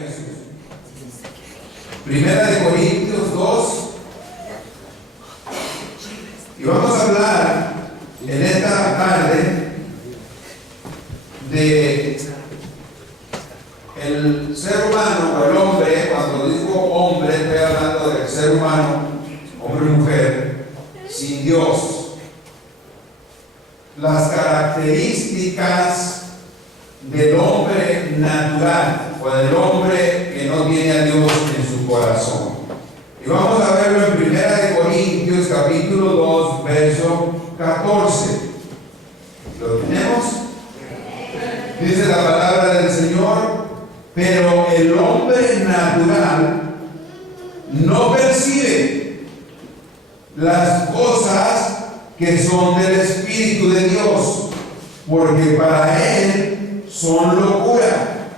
Jesús. Primera de Corintios 2. Y vamos a hablar en esta tarde de el ser humano o el hombre. Cuando digo hombre, estoy hablando del ser humano, hombre y mujer, sin Dios. Las características del hombre natural o del hombre que no tiene a Dios en su corazón. Y vamos a verlo en Primera de Corintios capítulo 2 verso 14. ¿Lo tenemos? Dice la palabra del Señor: pero el hombre natural no percibe las cosas que son del Espíritu de Dios, porque para él son locura,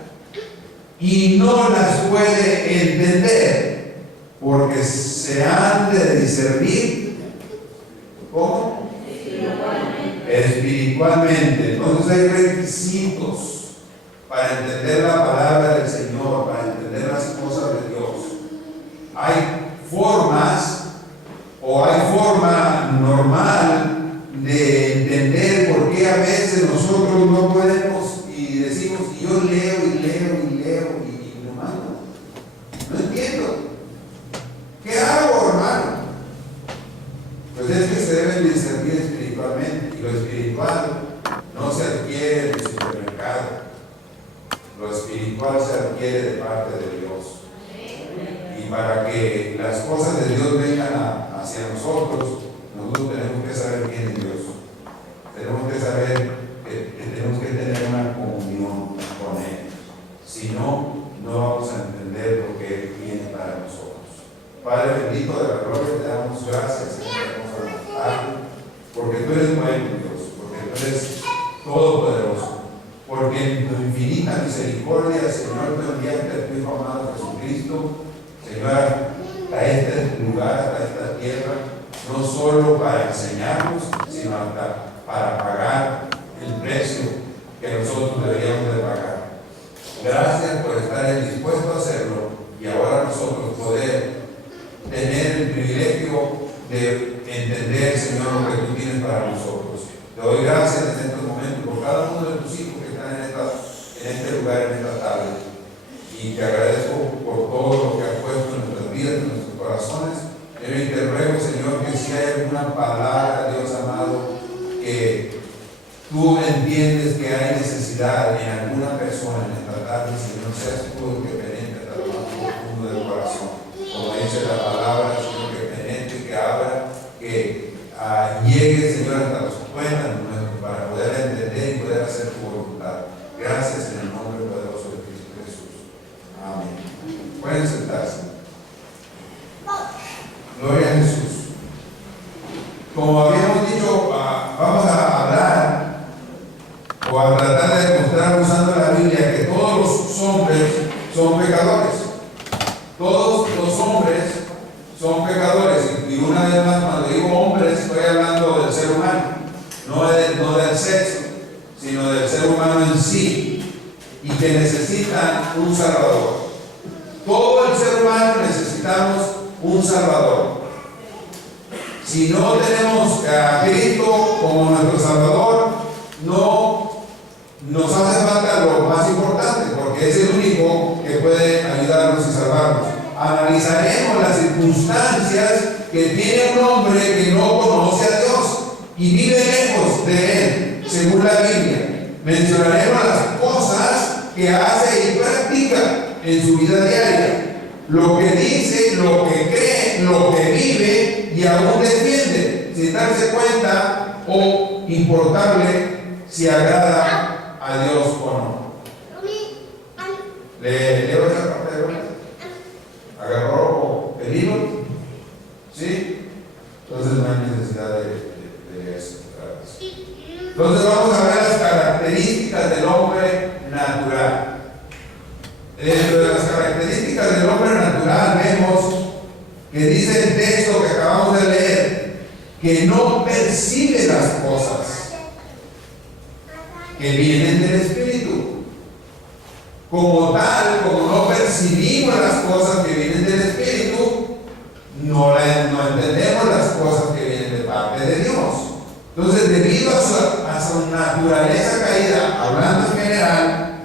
y no las puede entender, porque se han de discernir ¿cómo? Espiritualmente. Entonces hay requisitos para entender la palabra del Señor, para entender las cosas de Dios. Hay formas o hay forma normal de entender por qué a veces nosotros no podemos y decimos, y yo leo y nomás no entiendo. ¿Qué hago, hermano? Pues es que se deben discernir espiritualmente, y lo espiritual no se adquiere en el supermercado. Lo espiritual se adquiere de parte de Dios. Y para que las cosas de Dios vengan hacia nosotros tenemos que saber quién es Dios. Tenemos que saber que tenemos que tener una comunión con Él. Si no, no vamos a entender lo que Él tiene para nosotros. Padre bendito de la gloria, te damos gracias, Señor, porque tú eres bueno, Dios, porque tú eres todopoderoso, porque en tu infinita misericordia, Señor, tú enviaste a tu Hijo amado Jesucristo, Señor, a este lugar, a esta tierra, no solo para enseñarnos, sino hasta para pagar el precio que nosotros deberíamos de pagar. Gracias por estar dispuesto a hacerlo, y ahora nosotros poder tener el privilegio de entender, Señor, lo que tú tienes para nosotros. Te doy gracias en estos momentos por cada uno de tus hijos que están en este lugar, en esta tarde. Y te agradezco por todo lo que has puesto en nuestras vidas, en nuestros corazones. Pero y te ruego, Señor, que si hay alguna palabra, Dios amado, que tú entiendes que hay necesidad en alguna persona en esta tarde, Señor, seas tú el que penetre hasta lo más profundo del corazón. Como dice la palabra, Señor, que penetre, que abra, que llegue, Señor, hasta los cuentas para poder entender y poder hacer tu voluntad. Gracias en el nombre poderoso de Cristo Jesús. Amén. Pueden sentarse. Gloria a Jesús. Como habíamos dicho, vamos a hablar o a tratar de demostrar usando la Biblia que todos los hombres son pecadores. Todos los hombres son pecadores. Y una vez más, cuando digo hombres, estoy hablando del ser humano, no del sexo, sino del ser humano en sí, y que necesitan un Salvador. Todo el ser humano necesitamos un Salvador. Si no tenemos a Cristo como nuestro Salvador, no nos hace falta lo más importante, porque es el único que puede ayudarnos y salvarnos. Analizaremos las circunstancias que tiene un hombre que no conoce a Dios y vive lejos de Él, según la Biblia. Mencionaremos las cosas que hace y practica en su vida diaria, lo que dice, lo que cree, lo que vive y aún defiende, sin darse cuenta o importarle si agrada a Dios o no. ¿Leo esa parte de vuelta? ¿Agarró el hilo? ¿Sí? Entonces no hay necesidad de eso. Entonces vamos a ver las características del hombre natural. Dentro de las características del hombre natural vemos que dice el texto que acabamos de leer que no percibe las cosas que vienen del Espíritu. Como tal, como no percibe percibimos las cosas que vienen del Espíritu, no entendemos las cosas que vienen de parte de Dios. Entonces, debido a su naturaleza caída, hablando en general,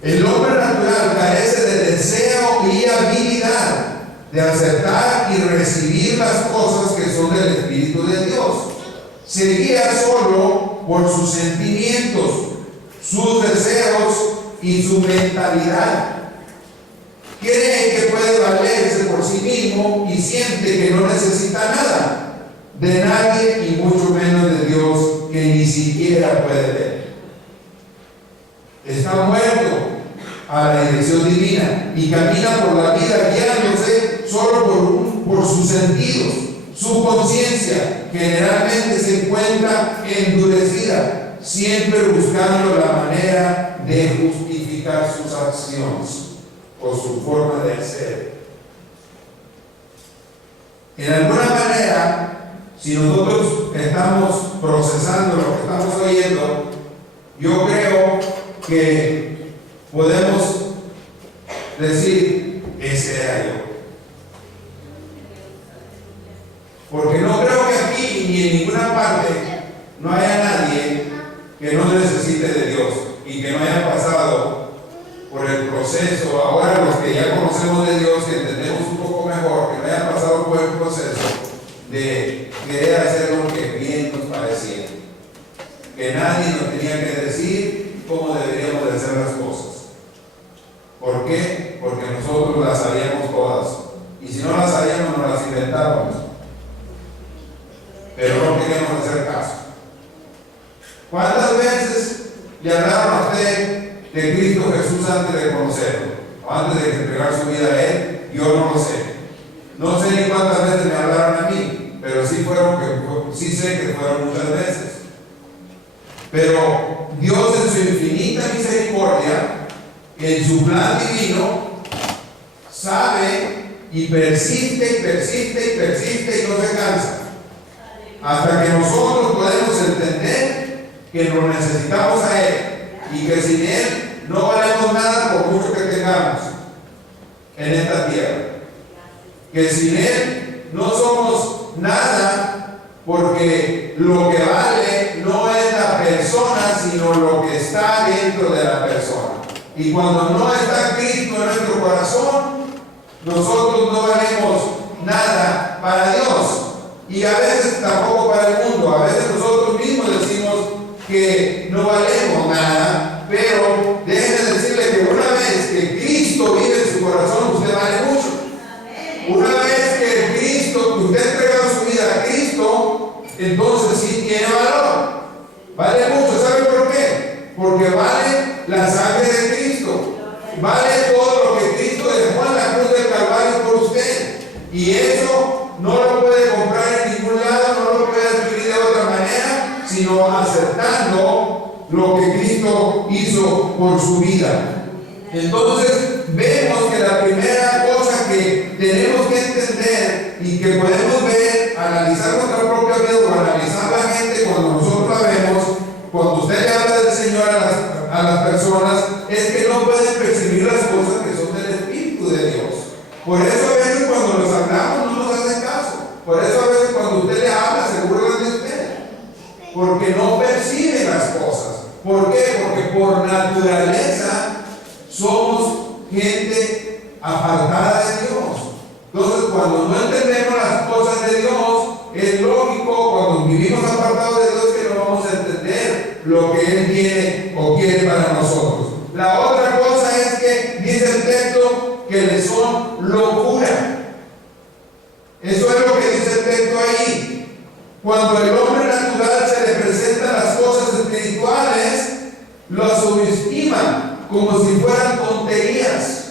el hombre natural carece de deseo y habilidad de aceptar y recibir las cosas que son del Espíritu de Dios. Se guía solo por sus sentimientos, sus deseos y su mentalidad. Cree que puede valerse por sí mismo y siente que no necesita nada de nadie y mucho menos de Dios, que ni siquiera puede ver. Está muerto a la dirección divina y camina por la vida guiándose solo por sus sentidos. Su conciencia generalmente se encuentra endurecida, siempre buscando la manera de justificar sus acciones o su forma de ser. En alguna manera, si nosotros estamos procesando lo que estamos oyendo, yo creo que podemos decir, ese era yo. Porque no creo que aquí ni en ninguna parte no haya nadie que no necesite de Dios y que no haya pasado por el proceso. Ahora los que ya conocemos de Dios, que entendemos un poco mejor, que no hayan pasado por el proceso de querer hacer lo que bien nos parecía, que nadie nos tenía que decir cómo deberíamos de hacer las cosas. ¿Por qué? Porque nosotros las sabíamos todas, y si no las sabíamos nos las inventábamos, pero no queríamos hacer caso. ¿Cuántas veces le hablaron a usted de Cristo Jesús antes de conocerlo, antes de entregar su vida a Él? Yo no lo sé. No sé ni cuántas veces me hablaron a mí, pero sí sé que fueron muchas veces. Pero Dios, en su infinita misericordia, en su plan divino, sabe y persiste y persiste y persiste y no se cansa, hasta que nosotros podemos entender que lo necesitamos a Él y que sin Él no valemos nada por mucho que tengamos en esta tierra. Que sin Él no somos nada, porque lo que vale no es la persona, sino lo que está dentro de la persona. Y cuando no está Cristo en nuestro corazón, nosotros no valemos nada para Dios. Y a veces tampoco para el mundo. A veces nosotros mismos decimos que no valemos nada, pero déjenme decirle que una vez que Cristo vive en su corazón, usted vale mucho. Una vez que Cristo, que usted entrega su vida a Cristo, entonces sí tiene valor. Vale mucho. ¿Sabe por qué? Porque vale la sangre de Cristo. Vale todo lo que Cristo dejó en la cruz del Calvario por usted. Y eso no lo puede comprar en ningún lado, no lo puede adquirir de otra manera, sino aceptando lo que Cristo hizo por su vida. Entonces vemos que la primera cosa que tenemos que entender y que podemos ver, analizar nuestra propia vida o analizar la gente cuando nosotros la vemos, cuando usted le habla del Señor a las personas, es que no pueden percibir las cosas que son del Espíritu de Dios. Por eso a veces cuando los hablamos no nos hacen caso. Por eso a veces cuando usted le habla se burlan de usted, porque no perciben las cosas. ¿Por qué? Porque por naturaleza somos gente apartada de Dios. Entonces, cuando no entendemos las cosas de Dios, es lógico, cuando vivimos apartados de Dios, que no vamos a entender lo que Él tiene o quiere para nosotros. La otra cosa es que dice el texto que le son locura. Eso es lo que dice el texto ahí. Cuando el hombre natural se le presentan las cosas espirituales, lo subestima como si fueran tonterías.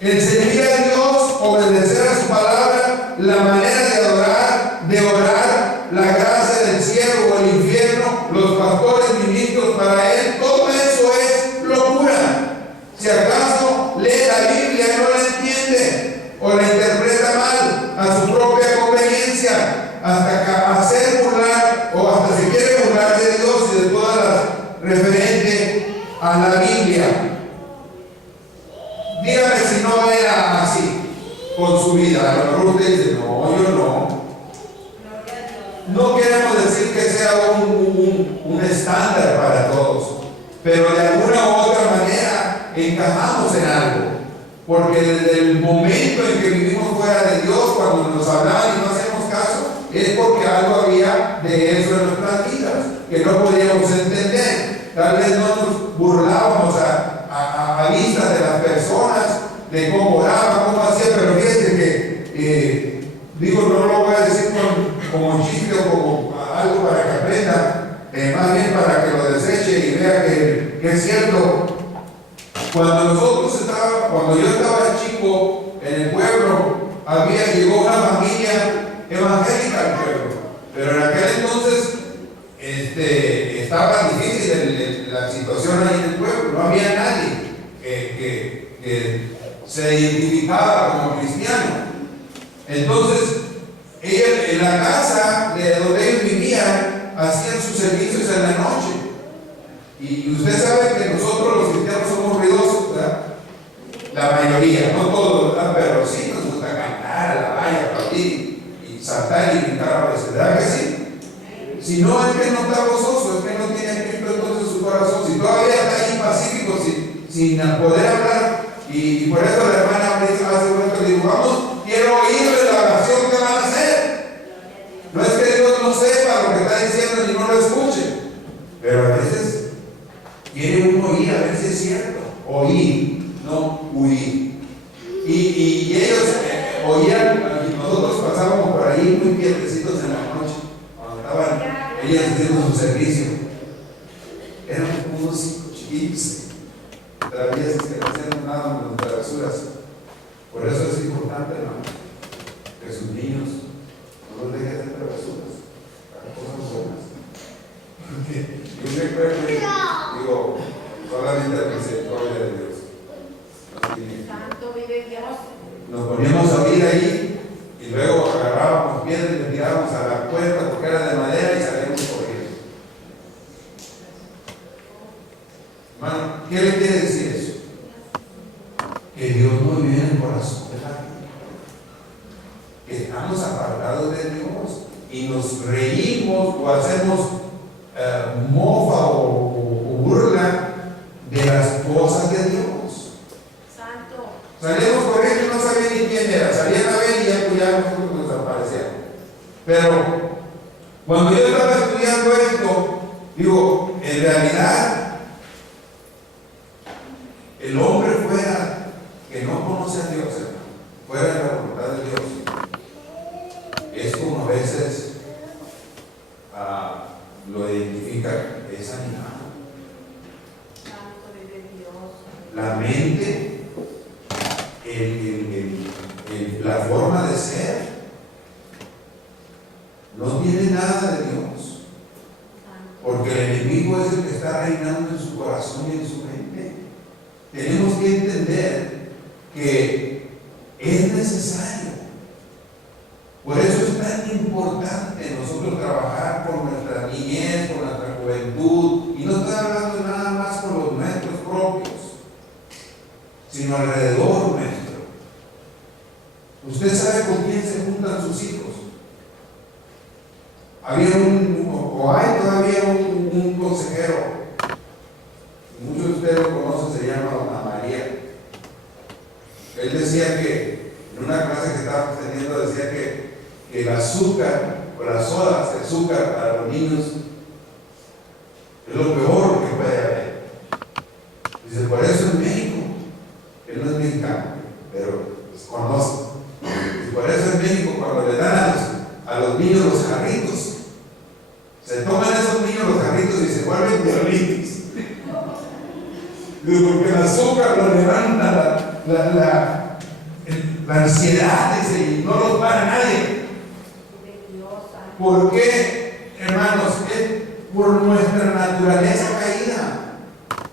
El servir a Dios, obedecer a su palabra, la manera de adorar, de orar, la gracia del cielo o el infierno, los pastores ministros para Él, todo eso es locura. Si acaso lee la Biblia y no la entiende o la interpreta mal a su propia conveniencia, hasta hacer burlar o hasta se quiere burlar de Dios y de todas las referentes a la Biblia. no era así con su vida. A lo mejor usted dice, no, yo no. No queremos decir que sea un estándar para todos, pero de alguna u otra manera encajamos en algo. Porque desde el momento en que vivimos fuera de Dios, cuando nos hablaban y no hacemos caso, es porque algo había de eso en nuestras vidas, que no podíamos entender. Tal vez no nos burlábamos a vista de las personas, de cómo oraban, cómo hacían, pero fíjense que, no lo voy a decir como chiste o como algo para que aprenda, más bien para que lo deseche y vea que es cierto. Cuando yo estaba chico en el pueblo, llegó una familia evangélica al pueblo, pero en aquel entonces estaba difícil la situación ahí en el pueblo, no había nadie que se identificaba como cristiano. Entonces, en la casa de donde ellos vivían, hacían sus servicios en la noche. Y usted sabe que nosotros los cristianos somos ruidosos, ¿verdad? La mayoría, no todos, ¿verdad? Pero sí nos gusta cantar, alabar, aplaudir y saltar y gritar a veces, ¿verdad que sí? Si no, es que no está gozoso, es que no tiene a Cristo entonces su corazón. Si todavía está ahí pacífico, sin poder hablar, y por eso la hermana hace un momento le digo, vamos, quiero oírle la oración que van a hacer. No es que Dios no sepa lo que está diciendo ni no lo escuche, pero a veces quiere uno oír, a ver si es cierto. Oír, no huir. Y ellos oían, y nosotros pasábamos por ahí muy quietecitos en la noche, cuando estaban ellos haciendo su servicio. Eran unos chiquitos, traviesos que no hacían nada con las travesuras. Por eso es importante, hermano, que sus niños no los dejen hacer travesuras, hagan cosas buenas. Yo recuerdo, solamente la misericordia de Dios. Santo vive Dios. Nos poníamos a oír ahí y luego agarrábamos piedras y le tirábamos a la puerta porque era de madera y salíamos corriendo. Hermano, ¿qué le quiere decir eso? Que Dios no vive en el corazón de la gente. Que estamos apartados de Dios y nos reímos o hacemos mofa o burla de las cosas de Dios. Santo. Salíamos corriendo y no sabía ni quién era, salían a ver y ya nosotros nos desaparecíamos. Pero cuando yo estaba estudiando esto, digo, en realidad el hombre fuera que no conoce a Dios, fuera de la voluntad de Dios, es como a veces lo identifica, es animado. Santo vive Dios. La mente, la forma de ser, no tiene nada de Dios. Porque el enemigo es el que está reinando en su corazón y en su mente. Tenemos que entender que es necesario. Por eso es tan importante nosotros trabajar con nuestra niñez, con nuestra juventud, y no estoy hablando nada más con los nuestros propios, sino alrededor nuestro. Usted sabe con quién se juntan sus hijos. Había hay todavía un consejero, muchos de ustedes lo conocen, se llama Don María. Él decía que en una clase que estábamos teniendo, decía que el azúcar o las sodas de azúcar para los niños es lo peor que puede haber. Dice, por eso en México, él no es mexicano, pero conoce. Y por eso en México, cuando le dan a los niños los jarritos, se toman esos niños los jarritos y se vuelven diablitos. Porque el azúcar lo levanta la ansiedad, dice, y no los para nadie. ¿Por qué, hermanos? Es por nuestra naturaleza caída.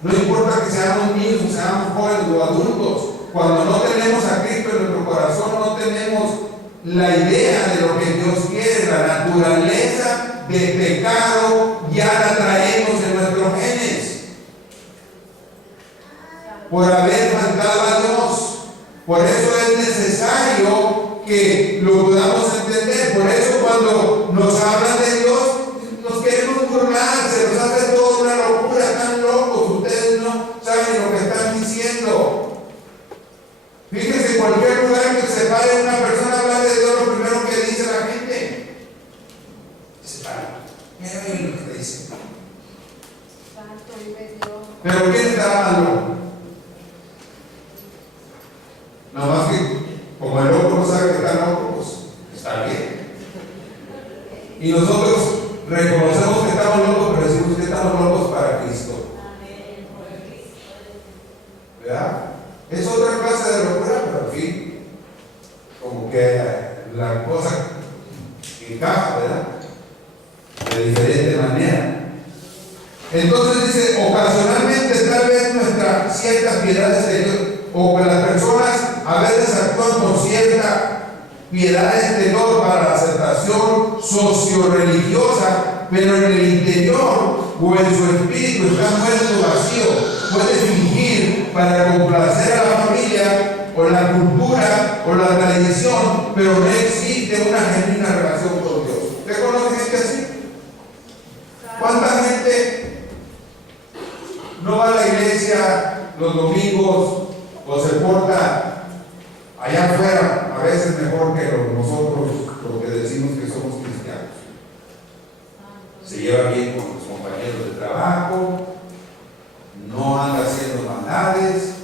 No importa que seamos niños o seamos jóvenes o adultos, cuando no tenemos a Cristo en nuestro corazón, no tenemos la idea de lo que Dios quiere. La naturaleza de pecado ya la traemos en nuestros genes. Por haber faltado a Dios, Por eso es necesario que lo podamos entender. Por eso cuando nos hablan de Dios, nos queremos burlar, se nos hace toda una locura, están locos, ustedes no saben lo que están diciendo. Fíjense, en cualquier lugar que se pare una persona a hablar de Dios, lo primero que dice la gente, se para, mira bien lo que dice. Santo vive Dios. Pero ¿quién está malo? Nada más que, como el loco no sabe que está loco, pues está bien. Y nosotros reconocemos que estamos locos, pero decimos que estamos locos para Cristo. ¿Verdad? Es otra clase de locura, pero en fin, como que la cosa encaja, ¿verdad? De diferente manera. Entonces dice, ocasionalmente tal vez nuestra cierta piedad exterior, o que las personas a veces actúan con cierta piedad exterior para la aceptación socio-religiosa, pero en el interior o en su espíritu está muerto vacío. Puede fingir para complacer a la familia o la cultura o la tradición, pero no existe una genuina relación con Dios. ¿Usted conoce gente así? ¿Cuánta gente no va a la iglesia los domingos o se porta allá afuera, a veces mejor que nosotros, los que decimos que somos cristianos? Se lleva bien con los compañeros de trabajo, no anda haciendo maldades,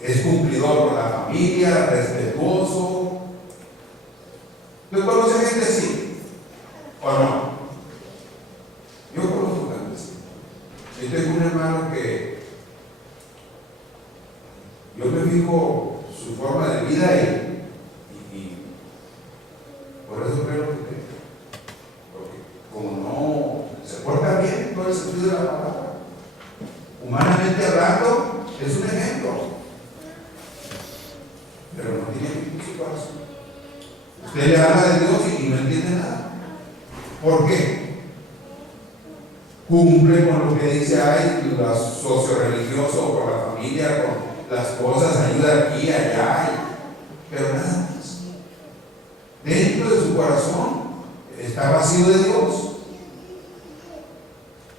es cumplidor con la familia, respetuoso. ¿Usted conoce gente así? ¿O no? Yo conozco gente así. Yo tengo un hermano que yo me fijo su forma de vida y por eso creo que porque como no se porta bien en todo el sentido de la palabra, humanamente hablando, es un ejemplo, pero no tiene su corazón. Usted le habla de Dios y no entiende nada. ¿Por qué? Cumple con lo que dice ahí, lo socio-religioso, con la familia, con las cosas, ayuda aquí, allá, pero nada más. Dentro de su corazón está vacío de Dios.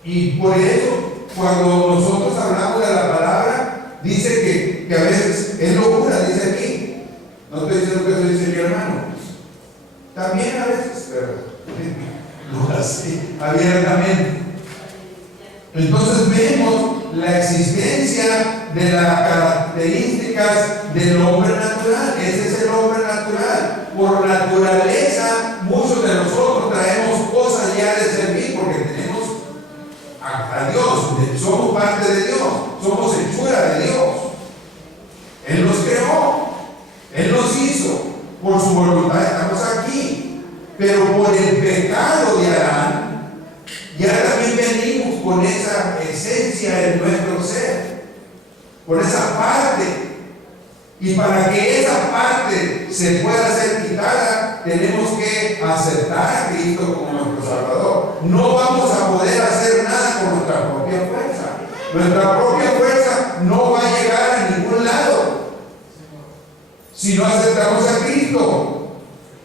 Y por eso, cuando nosotros hablamos de la palabra, dice que a veces es locura, dice aquí. No estoy diciendo que eso dice mi hermano. También a veces, pero no así, abiertamente. Entonces vemos la existencia de las características del hombre natural. Ese es el hombre natural. Por naturaleza, muchos de nosotros traemos cosas ya de servir porque tenemos a Dios, somos parte de Dios, somos hechura de Dios. Él nos creó, Él nos hizo, por su voluntad estamos aquí. Pero por el pecado de Adán, ya también venimos con esa esencia en nuestro ser, con esa parte. Y para que esa parte se pueda ser quitada, tenemos que aceptar a Cristo como nuestro Salvador. No vamos a poder hacer nada con nuestra propia fuerza. Nuestra propia fuerza no va a llegar a ningún lado si no aceptamos a Cristo.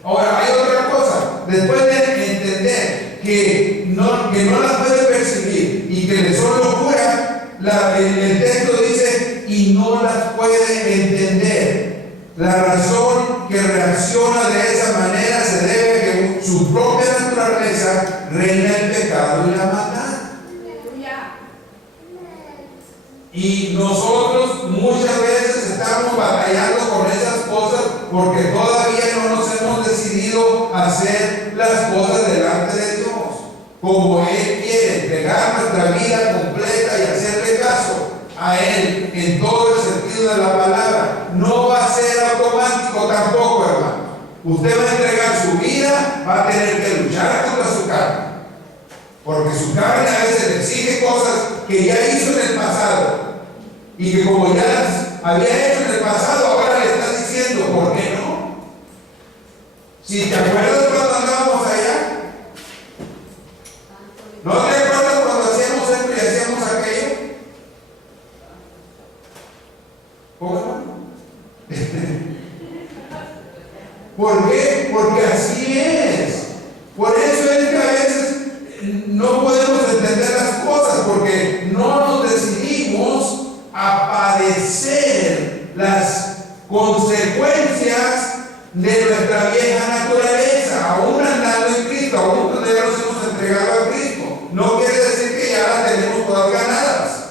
Ahora, hay otra cosa. Después de entender que no las puede percibir y que le son locura, el texto dice, y no las puede entender. La razón que reacciona de esa manera se debe a que su propia naturaleza reina el pecado y la maldad. Y nosotros muchas veces estamos batallando con esas cosas porque todavía no nos hemos decidido a hacer las cosas delante de Dios como Él quiere, entregar nuestra vida completa y hacerle caso a Él en todo el sentido de la palabra. No va a ser automático tampoco, hermano. Usted va a entregar su vida, va a tener que luchar contra su carne, porque su carne a veces le exige cosas que ya hizo en el pasado y que como ya las había hecho en el pasado, ahora le está diciendo, ¿por qué no? Si te acuerdas cuando andábamos allá, ¿no te acuerdas cuando hacíamos esto y hacíamos aquello? ¿Cómo? ¿Por qué? Porque así es. Por eso es que a veces no podemos entender las cosas, porque no nos decidimos a padecer las consecuencias de nuestra vieja naturaleza, aún andando en Cristo, aún cuando ya nos hemos entregado a Cristo. No quiere decir que ya las tenemos todas ganadas.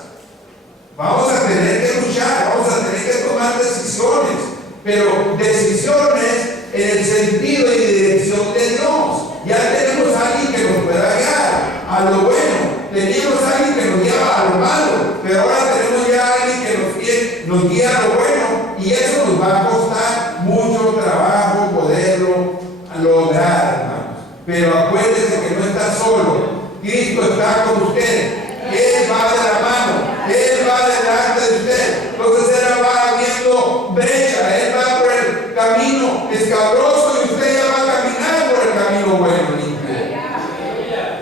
Vamos a tener que luchar, vamos a tener que tomar decisiones, pero decisiones en el sentido y dirección de Dios. Ya tenemos a alguien que nos pueda guiar a lo bueno, teníamos a alguien que nos guiaba a lo malo, pero ahora tenemos ya a alguien que nos guía a lo bueno, y eso nos va a costar mucho trabajo poderlo lograr, hermanos. Pero acuérdense que no está solo, Cristo está con usted, Él va de la mano, Él va delante de usted. Entonces Él va abriendo brecha, Él va por el camino escabroso y usted ya va a caminar por el camino bueno, limpio.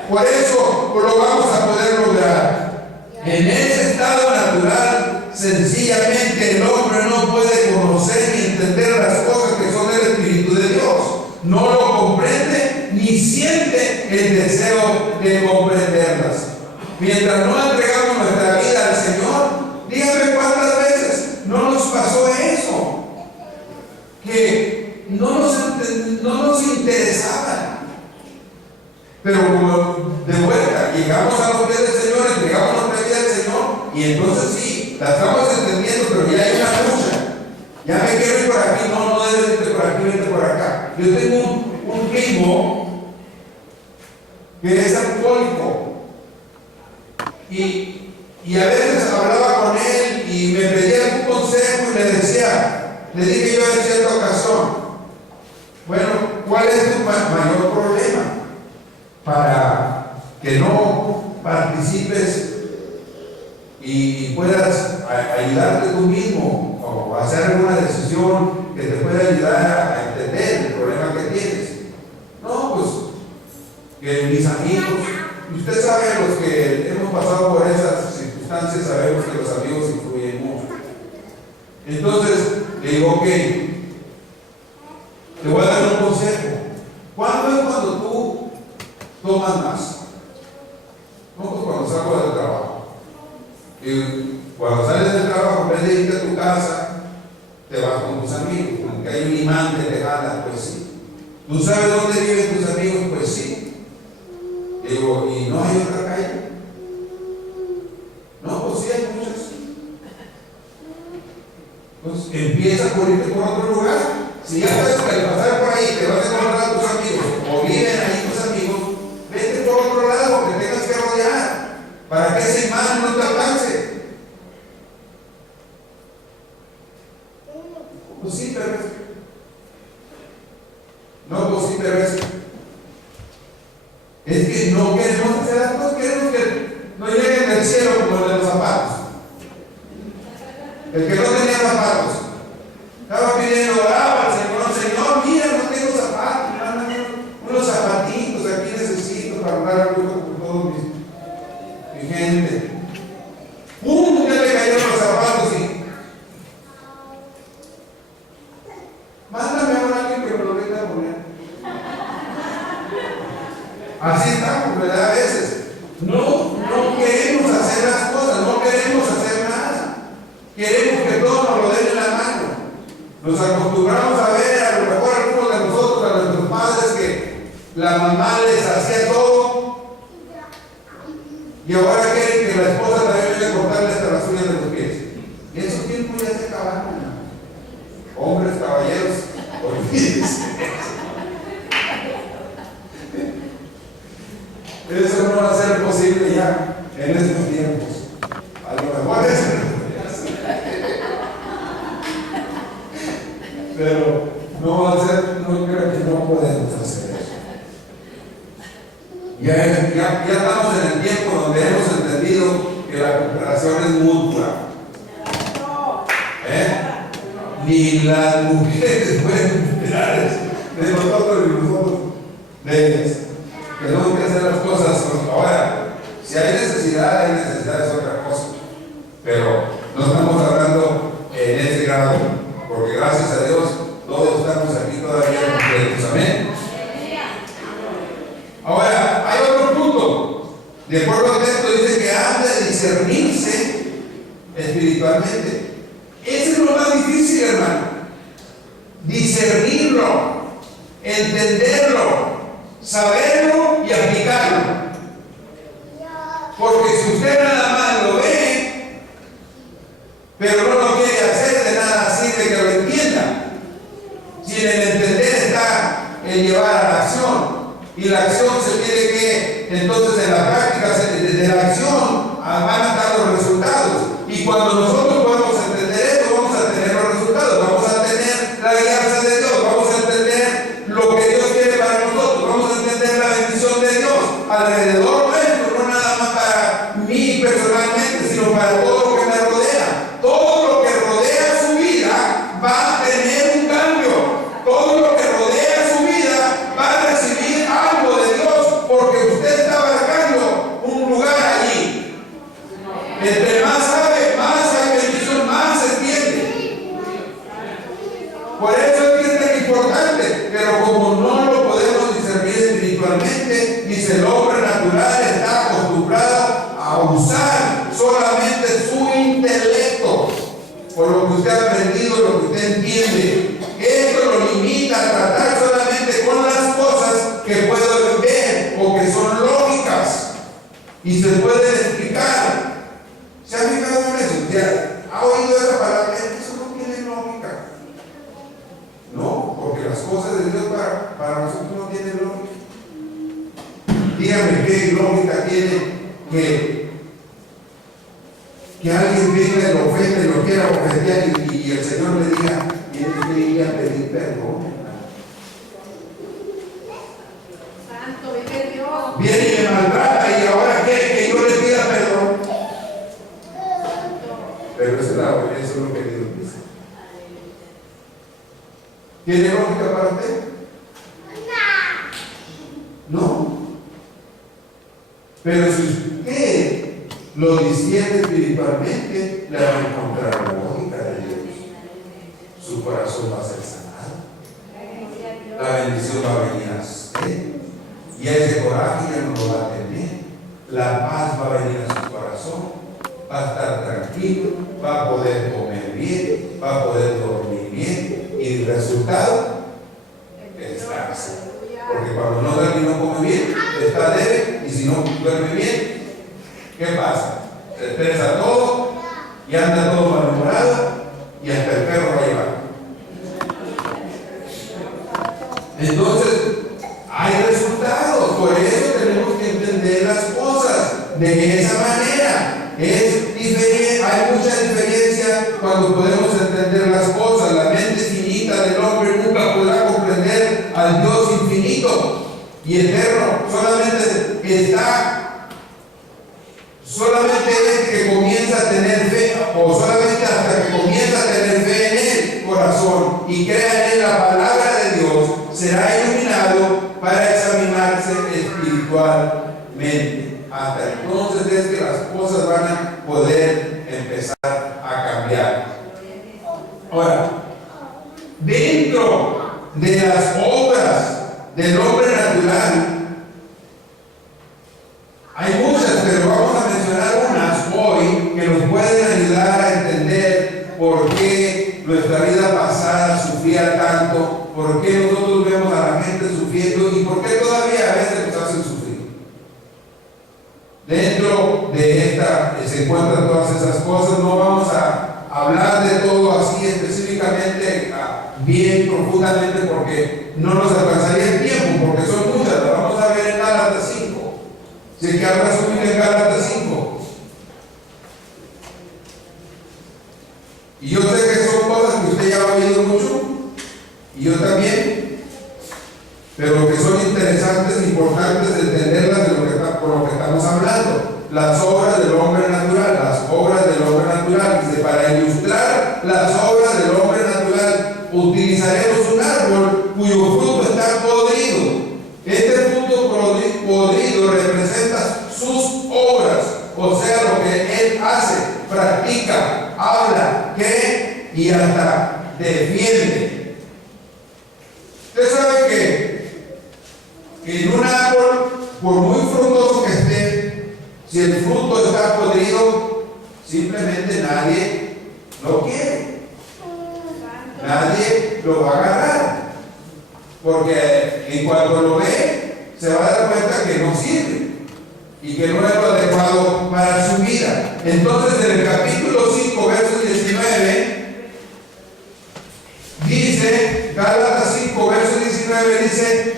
Por eso lo vamos a poder lograr. En ese estado natural, sencillamente el hombre no puede conocer ni entender las cosas que son del Espíritu de Dios. No lo comprende ni siente el deseo de comprenderlas. Mientras no entregamos nuestra vida al Señor, dígame cuántas veces no nos pasó eso, que no nos interesaba. Pero como de vuelta llegamos a los pies del Señor, entregamos nuestra vida al Señor, y entonces sí, la estamos entendiendo, pero ya hay una lucha. Ya me quiero ir por aquí, no debes irte por aquí, vete por acá. Yo tengo un primo que es alcohólico. Y a veces hablaba con él y me pedía algún consejo y le dije yo en cierta ocasión, bueno, ¿cuál es tu mayor problema? Para que no participes y puedas ayudarte tú mismo o hacer alguna decisión que te pueda ayudar a entender el problema que tienes. No, pues que mis amigos, usted sabe, los que hemos pasado por esas circunstancias, sabemos que los amigos influyen mucho. Entonces le digo, ok, te voy a dar un consejo. ¿Cuándo es cuando tú tomas más? No, pues cuando salgo del trabajo. Y cuando sales del trabajo, en vez de irte a tu casa, te vas con tus amigos. Aunque hay un imán que te jala, pues sí. ¿Tú sabes dónde viven tus amigos? Pues sí. Digo, ¿y no hay otra calle? No, pues sí hay muchas. Pues empieza por irte por otro lugar. Si ya sabes que al pasar por ahí te vas a encontrar a tus amigos, o viven ahí tus amigos, vete por otro lado que tengas que rodear, para que ese imán no te alcance. Pues sí, pero es. No, pues sí, pero es que no queremos hacer las cosas, queremos que no lleguen del cielo como el de los zapatos. El que no tenía zapatos estaba pidiendo, oraba al Señor, mira, no tengo zapatos, mándame unos zapatitos, aquí necesito para andar a gusto con todos mi gente. ¡Pum! Ya le cayeron los zapatos y mándame ahora a alguien que me lo venga a poner. Así estamos, ¿verdad? A veces no queremos hacer las cosas, no queremos hacer nada. Queremos que todo nos lo den en la mano. Nos acostumbramos a ver, a lo mejor algunos de nosotros, a nuestros padres, que la mamá les hacía todo y ahora quieren que la esposa también venga a cortarle hasta las uñas de los pies. Y esos tiempos ya se acabaron. Hombres, caballeros, olvídense. Eso no va a ser posible ya en estos tiempos. A lo mejor es, pero no va a ser, no creo que no podemos hacer eso. Ya estamos en el tiempo donde hemos entendido que la cooperación es mutua. Ni las mujeres pueden esperar de nosotros ni nosotros de ellas. Tenemos que hacer las cosas. Ahora, si hay necesidad es otra cosa. Pero no estamos hablando en ese grado, porque gracias a Dios todos estamos aquí todavía. discernirse espiritualmente. Ese es lo más difícil, hermano. Discernirlo, entenderlo, saberlo y aplicarlo. Porque si usted nada más lo ve, pero no lo quiere hacer, de nada sirve que lo entienda. Si en el entender está el llevar a la acción, y la acción se tiene que, entonces en la práctica, de la acción van a estar los resultados. Y cuando nosotros podemos entender esto, vamos a tener los resultados, vamos a tener la guianza de Dios, vamos a entender lo que Dios quiere para nosotros, vamos a entender la bendición de Dios alrededor nuestro, no nada más para mí personalmente, sino para todo lo que me rodea. Todo lo que rodea su vida va a tener un cambio. Todo lo que rodea su vida va a recibir algo de Dios, porque usted está abarcando un lugar allí. Entre más sabe, más hay bendición, más se entiende. Por eso es que es tan importante, pero como no lo podemos discernir espiritualmente, dice el hombre natural está acostumbrado a usar solamente su intelecto, por lo que usted ha aprendido, lo que usted entiende. Esto lo limita a tratar solamente con las cosas que puedo ver o que son lógicas y se pueden explicar. ¿Se ha fijado en eso? ¿Ya ha oído esa palabra? Eso no tiene lógica. No, porque las cosas de Dios para nosotros no tienen lógica. Dígame qué lógica tiene que alguien venga y lo ofenda y lo quiera ofender y el Señor le diga, tienes que ir a pedir perdón. Santo, vive Dios. Viene y me maltrata y ahora quiere que yo le pida perdón. Pero eso es lo que Dios dice. ¿Tiene lógica para usted? No. Pero si usted lo discierne espiritualmente, le va a encontrar la lógica de Dios. Su corazón va a ser sanado. La bendición va a venir a usted. Y ese coraje ya no lo va a tener. La paz va a venir a su corazón. Va a estar tranquilo. Va a poder comer bien. Va a poder dormir bien. Y el resultado es descanso. Porque cuando no duerme y no come bien, está débil. Y si no duerme bien, ¿qué pasa? Se estresa todo y anda todo malhumorado y hasta el perro va a llevar. Entonces, hay resultados. Por eso tenemos que entender las cosas de esa manera. Es diferente, hay mucha diferencia cuando podemos entender las cosas. La mente finita del hombre nunca podrá comprender al Dios infinito y eterno. Solamente es que comienza a tener fe, o solamente hasta que comienza a tener fe en el corazón y crea en la palabra de Dios, será iluminado para examinarse espiritualmente. Hasta entonces es que las cosas van a poder empezar a cambiar. Ahora, dentro de las obras del hombre natural, hay muchas, pero vamos a mencionar unas hoy que nos pueden ayudar a entender por qué nuestra vida pasada sufría tanto, por qué nosotros vemos a la gente sufriendo y por qué todavía a veces nos hacen sufrir. Dentro de esta se encuentran todas esas cosas. No vamos a hablar de todo así específicamente, bien profundamente, porque no nos alcanzaría el tiempo, porque son muchas. Las vamos a ver en Gálatas 5. Si que habla su Biblia en Gálatas 5. Y yo sé que son cosas que usted ya ha oído mucho, y yo también, pero que son interesantes, importantes entenderlas de por lo que estamos hablando. Las obras del hombre natural, las obras del hombre natural. Dice, para ilustrar las obras del hombre natural, utilizaremos un árbol cuyo fruto está podrido. Este fruto podrido representa sus obras, o sea, lo que él hace, practica, habla, cree y hasta defiende. Usted sabe que en un árbol, por muy frondoso que esté, si el fruto está podrido, simplemente nadie lo quiere. Santo. Nadie lo va a agarrar. Porque en cuanto lo ve, se va a dar cuenta que no sirve y que no es lo adecuado para su vida. Entonces, en el capítulo 5, verso 19, dice, Gálatas 5, verso 19, dice,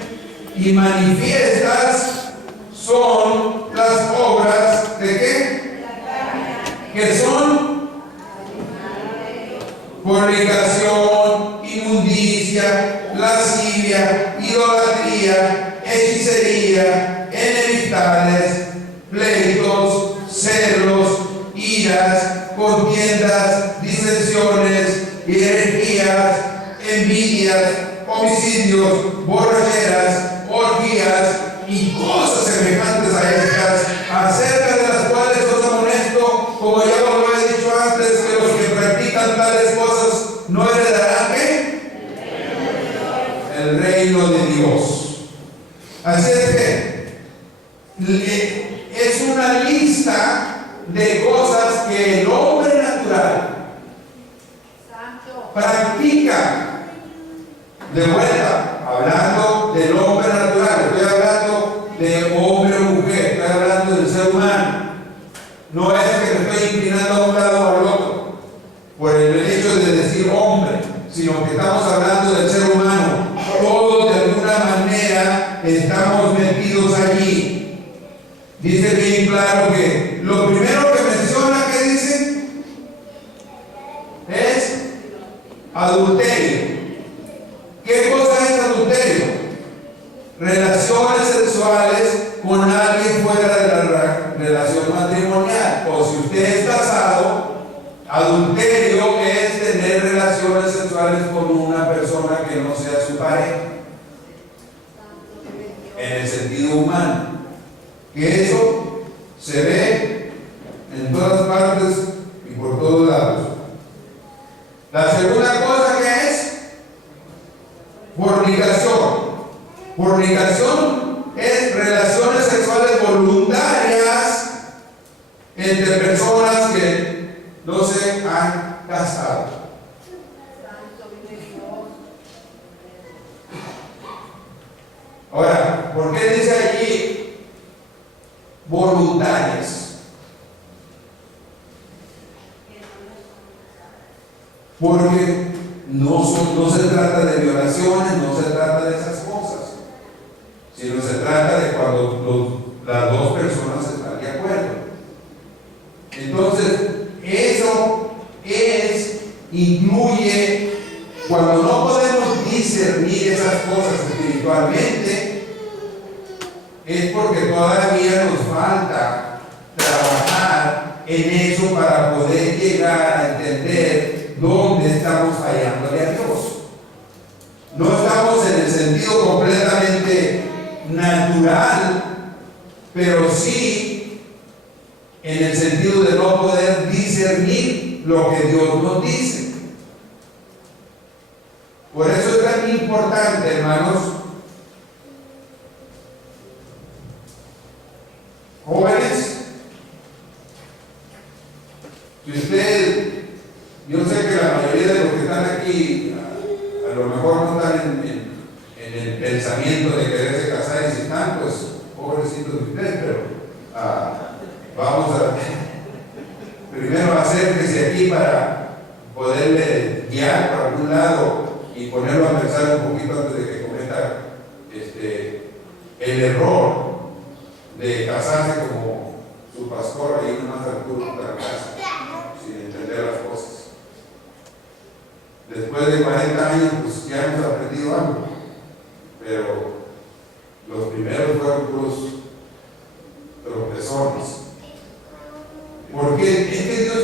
y manifiestas son las obras de ¿qué? Que son fornicación, inmundicia, lascivia, idolatría, hechicería, enemistades, pleitos, celos, iras, contiendas, disensiones, herejías, envidias, homicidios, borracheras, orgías y cosas semejantes a estas, acerca de las cuales os amonesto, como ya os lo he dicho antes, que los que practican tales cosas no heredarán ¿qué? El reino de Dios. Así es que es una lista de cosas que el hombre natural Santo. practica. De vuelta, hablando del hombre natural, estoy hablando de hombre o mujer, estoy hablando del ser humano. No es que me estoy inclinando a un lado o al otro por el hecho de decir hombre, sino que estamos hablando del ser humano. Todos de alguna manera estamos metidos allí. Dice bien claro que lo primero que menciona, ¿qué dice? Es adulterio. ¿Qué cosa es adulterio? Relaciones sexuales con alguien fuera de la relación matrimonial. O si usted es casado, adulterio es tener relaciones sexuales con una persona que no sea su pareja. En el sentido humano. Que eso se ve en todas partes y por todos lados. La segunda cosa que es fornicación. Fornicación es relaciones sexuales voluntarias entre personas que no se han casado. Santo vive Dios. Ahora, ¿por qué dice allí voluntarias? Porque no se trata de violaciones, no se trata de esas cosas, sino se trata de cuando las dos personas están de acuerdo. Entonces, eso incluye, cuando no podemos discernir esas cosas espiritualmente, es porque todavía nos falta trabajar en eso para poder llegar a entender dónde estamos fallándole a Dios. No estamos en el sentido completamente natural, pero sí en el sentido de no poder discernir lo que Dios nos dice. Por eso es tan importante, hermanos, jóvenes, si usted, yo sé que la mayoría de los que están aquí a lo mejor no están en el pensamiento de quererse casar, y si están, pues pobrecitos de ustedes, pero vamos a primero acérquese aquí para poderle guiar por algún lado y ponerlo a pensar un poquito antes de que cometa el error de casarse como su pastor ahí nomás al turno de la casa, sin entender las cosas. Después de 40 años, pues ya hemos aprendido algo, pero los primeros fueron puros tropezones. Porque es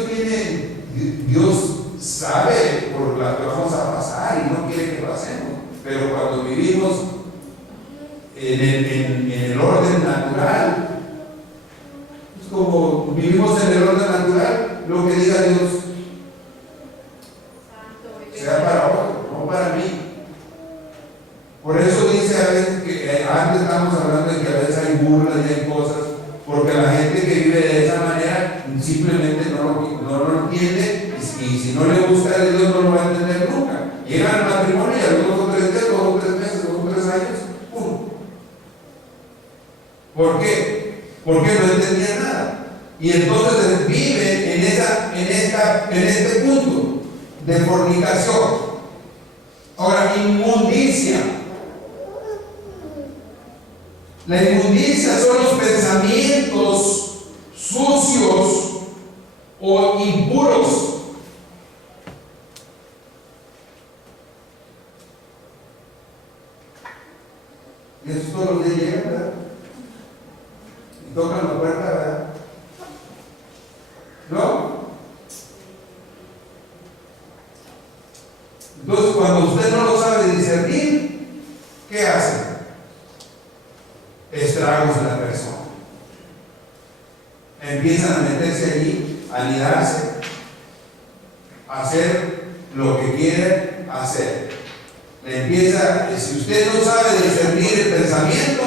que Dios sabe por la que vamos a pasar y no quiere que pasemos, pero cuando vivimos en el orden natural, es como vivimos en el orden natural, lo que diga Dios sea para otro, no para mí. Por eso dice a veces que antes estamos hablando de que a veces hay burlas y hay cosas, porque la gente que vive de esa manera simplemente no lo entiende, y si no le gusta a Dios no lo va a entender nunca. Llega al matrimonio y a los 2 o 3 días, 2 o 3 meses, 2 o 3 años, ¡pum! ¿Por qué? Porque no entendía nada. Y entonces vive en este punto de fornicación. Ahora, inmundicia. La inmundicia son los pensamientos sucios o impuros. Y eso todos los días llegan, ¿verdad? Y tocan la puerta, ¿verdad? ¿No? Entonces, cuando usted no lo sabe discernir, ¿qué hace? Estragos en la persona. Empiezan a meterse allí, a anidarse, a hacer lo que quieren hacer. Si usted no sabe discernir el pensamiento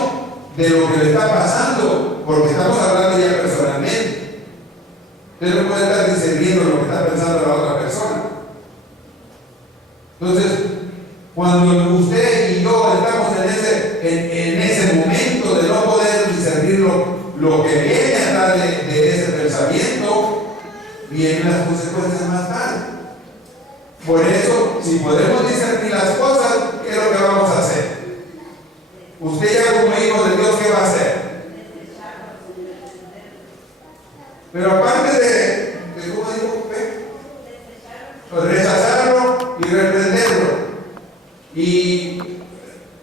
de lo que le está pasando, porque estamos hablando ya personalmente, usted no puede estar discerniendo lo que está pensando la otra persona. Entonces, cuando usted y yo estamos en ese momento de no poder discernir lo que viene atrás de ese pensamiento, vienen las consecuencias más tarde. Por eso, si podemos discernir las cosas, ¿qué es lo que vamos a hacer? Usted ya como hijo de Dios, ¿qué va a hacer? Pero aparte de ¿cómo dijo? Pues rechazarlo y reprenderlo. Y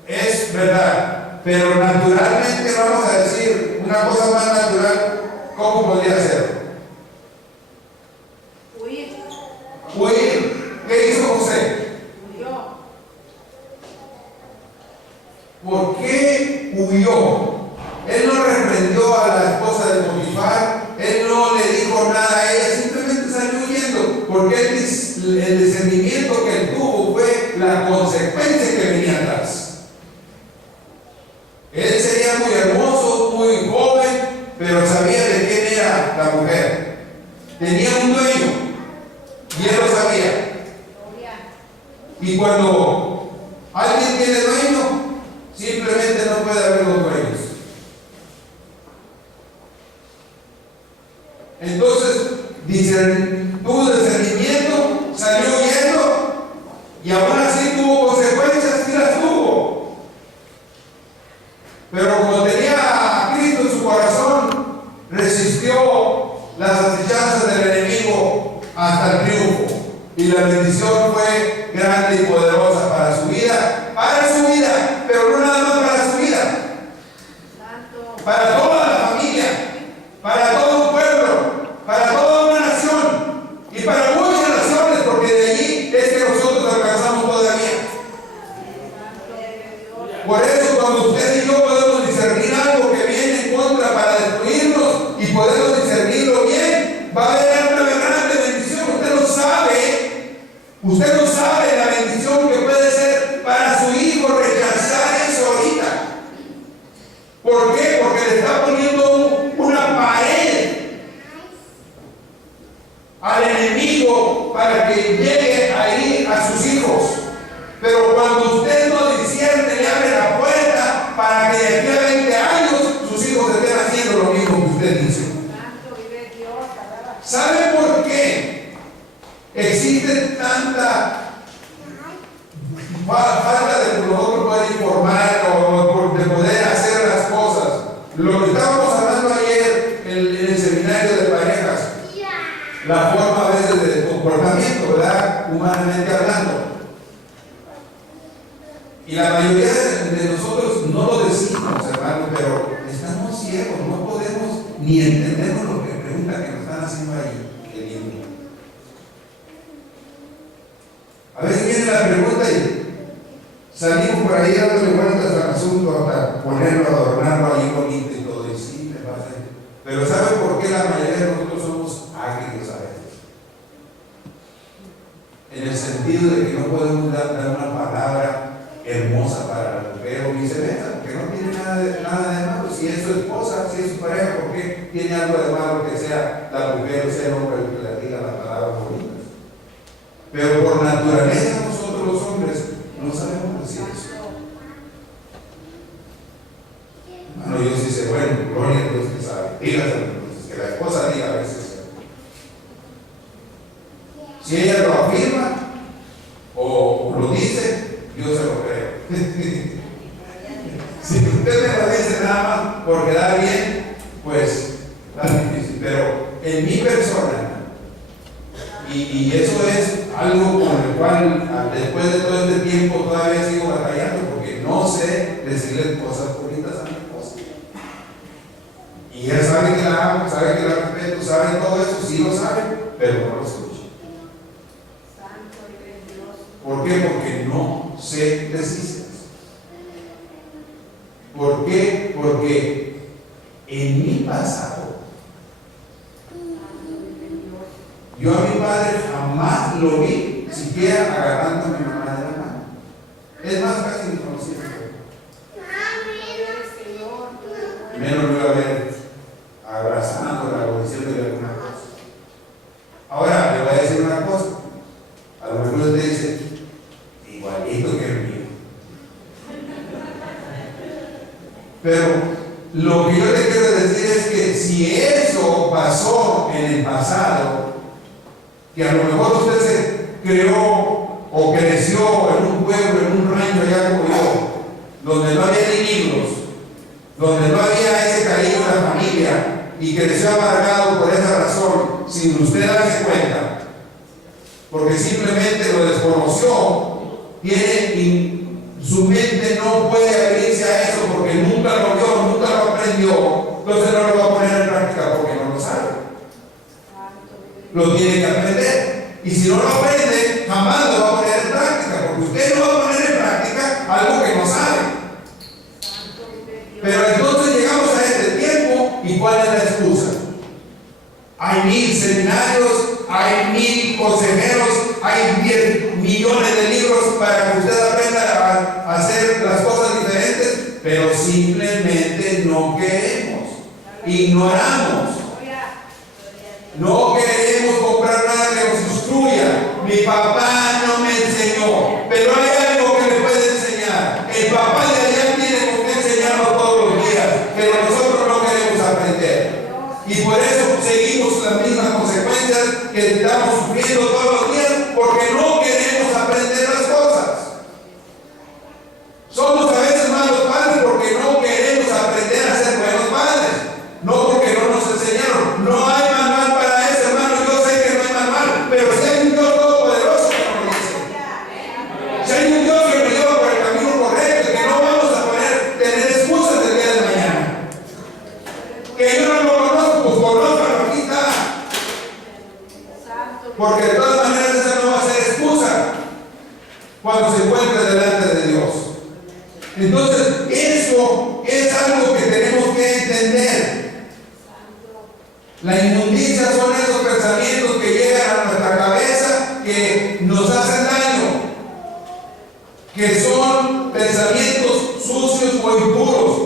es verdad, pero naturalmente vamos a decir una cosa más natural, ¿cómo podría ser? Huir. ¿Qué hizo José? Huyó. ¿Por qué huyó? Él no reprendió a la esposa de Potifar, él no le dijo nada a ella, simplemente salió huyendo, porque el discernimiento que él tuvo fue la consecuencia que venía atrás. Él sería muy hermoso, muy joven, pero sabía de quién era la mujer. Tenía un dueño y él lo sabía. Y cuando alguien tiene dueño, simplemente no puede haber dos dueños. Entonces, tuvo discernimiento, salió huyendo y aún así tuvo consecuencias, y las tuvo. Pero como tenía a Cristo en su corazón, resistió las acechanzas del enemigo hasta el triunfo. Y la bendición fue grande y poderosa para su vida, pero no nada más para su vida, para toda la familia, para todo un pueblo, para toda una nación y para muchas naciones, porque de allí es que nosotros alcanzamos todavía. Por eso, cuando usted y yo podemos discernir algo que viene en contra para destruirnos y podemos discernirlo bien, va a haber una grande bendición. Usted no sabe la bendición que puede ser para su hijo rechazar eso ahorita. ¿Por qué? Porque le está poniendo una pared al enemigo para que llegue ahí a sus hijos. Pero cuando usted no discierne, le abre la puerta para que de aquí a 20 años sus hijos estén haciendo lo mismo que usted hizo. ¿Sabe por qué existe tanta falta de nosotros poder informar o de poder hacer las cosas? Lo que estábamos hablando ayer en el seminario de parejas, la forma a veces de comportamiento, ¿verdad? Humanamente hablando. Y la mayoría de nosotros no lo decimos, hermano, pero estamos ciegos, no podemos ni entendemos lo que pregunta que nos están haciendo ahí. A veces viene la pregunta y salimos por ahí dándole vueltas al asunto hasta ponerlo, adornarlo ahí bonito y todo, y sí, me pasa. Pero ¿sabe por qué la mayoría de nosotros somos agrios a veces? En el sentido de que no podemos dar una palabra hermosa para la mujer o viceversa, porque no tiene nada de malo. Si si es su esposa, si es su pareja, porque tiene algo de malo que sea la mujer o sea el hombre el que le diga las palabras bonitas. Pero por naturaleza nosotros los hombres no sabemos decir eso. Hermano, yo sí sé, bueno, gloria a Dios que sabe. Dígaselo entonces, que la esposa diga a veces. Si ella lo afirma o lo dice, yo se lo creo. Si usted me lo dice nada más por quedar bien, pues está difícil. Pero en mi persona, y eso es algo con el cual después de todo este tiempo todavía sigo batallando, porque no sé decirle cosas bonitas a mi esposa. Y ella sabe que la amo, sabe que la respeto, sabe todo eso, sí lo sabe, pero no lo escucha. ¿Por qué? Porque no sé decirles. ¿Por qué? Porque en mi pasado yo a mi padre jamás lo vi siquiera agarrando a mi mamá de la mano. Es más, casi ni conocía. Menos lo iba a ver abrazándola o diciéndole alguna cosa. Ahora le voy a decir una cosa. A lo mejor usted dice, igualito que el mío. Pero lo que yo le quiero decir es que si eso pasó en el pasado, que a lo mejor usted se creó o creció en un pueblo, en un rancho allá como yo, donde no había ni libros, donde no había ese cariño de la familia y creció amargado por esa razón, sin usted darse cuenta, porque simplemente lo desconoció, su mente no puede abrirse a eso porque nunca lo vio, nunca lo aprendió, entonces no lo va a poner en práctica porque no lo sabe. Lo tiene que aprender. Y si no lo aprende, jamás lo va a poner en práctica, porque usted no va a poner en práctica algo que no sabe. Pero entonces llegamos a este tiempo, ¿y cuál es la excusa? Hay 1000 seminarios, hay 1000 consejeros, hay 10 millones de libros para que usted aprenda a hacer las cosas diferentes, pero simplemente no queremos, ignoramos. No queremos comprar nada que nos instruya. Mi papá no me enseñó, pero hay algo que le puede enseñar. El papá de allá tiene con qué enseñarnos todos los días, pero nosotros no queremos aprender. Y por eso seguimos las mismas consecuencias que estamos sufriendo todos los días, porque no queremos aprender las cosas. Somos a veces malos padres porque no queremos aprender a ser buenos padres, no porque no nos enseñaron. No hay manual para eso, hermano. Yo sé que no hay manual, pero si hay un Dios todopoderoso que nos lo dice. Si hay un Dios que nos lleva por el camino correcto, que no vamos a tener excusas del día de mañana. Que yo no lo conozco, pues conózcalo, aquí está. Porque de todas maneras esa no va a ser excusa cuando se encuentre delante de Dios. Entonces, eso es algo que tenemos que entender. La inmundicia son esos pensamientos que llegan a nuestra cabeza que nos hacen daño, que son pensamientos sucios o impuros.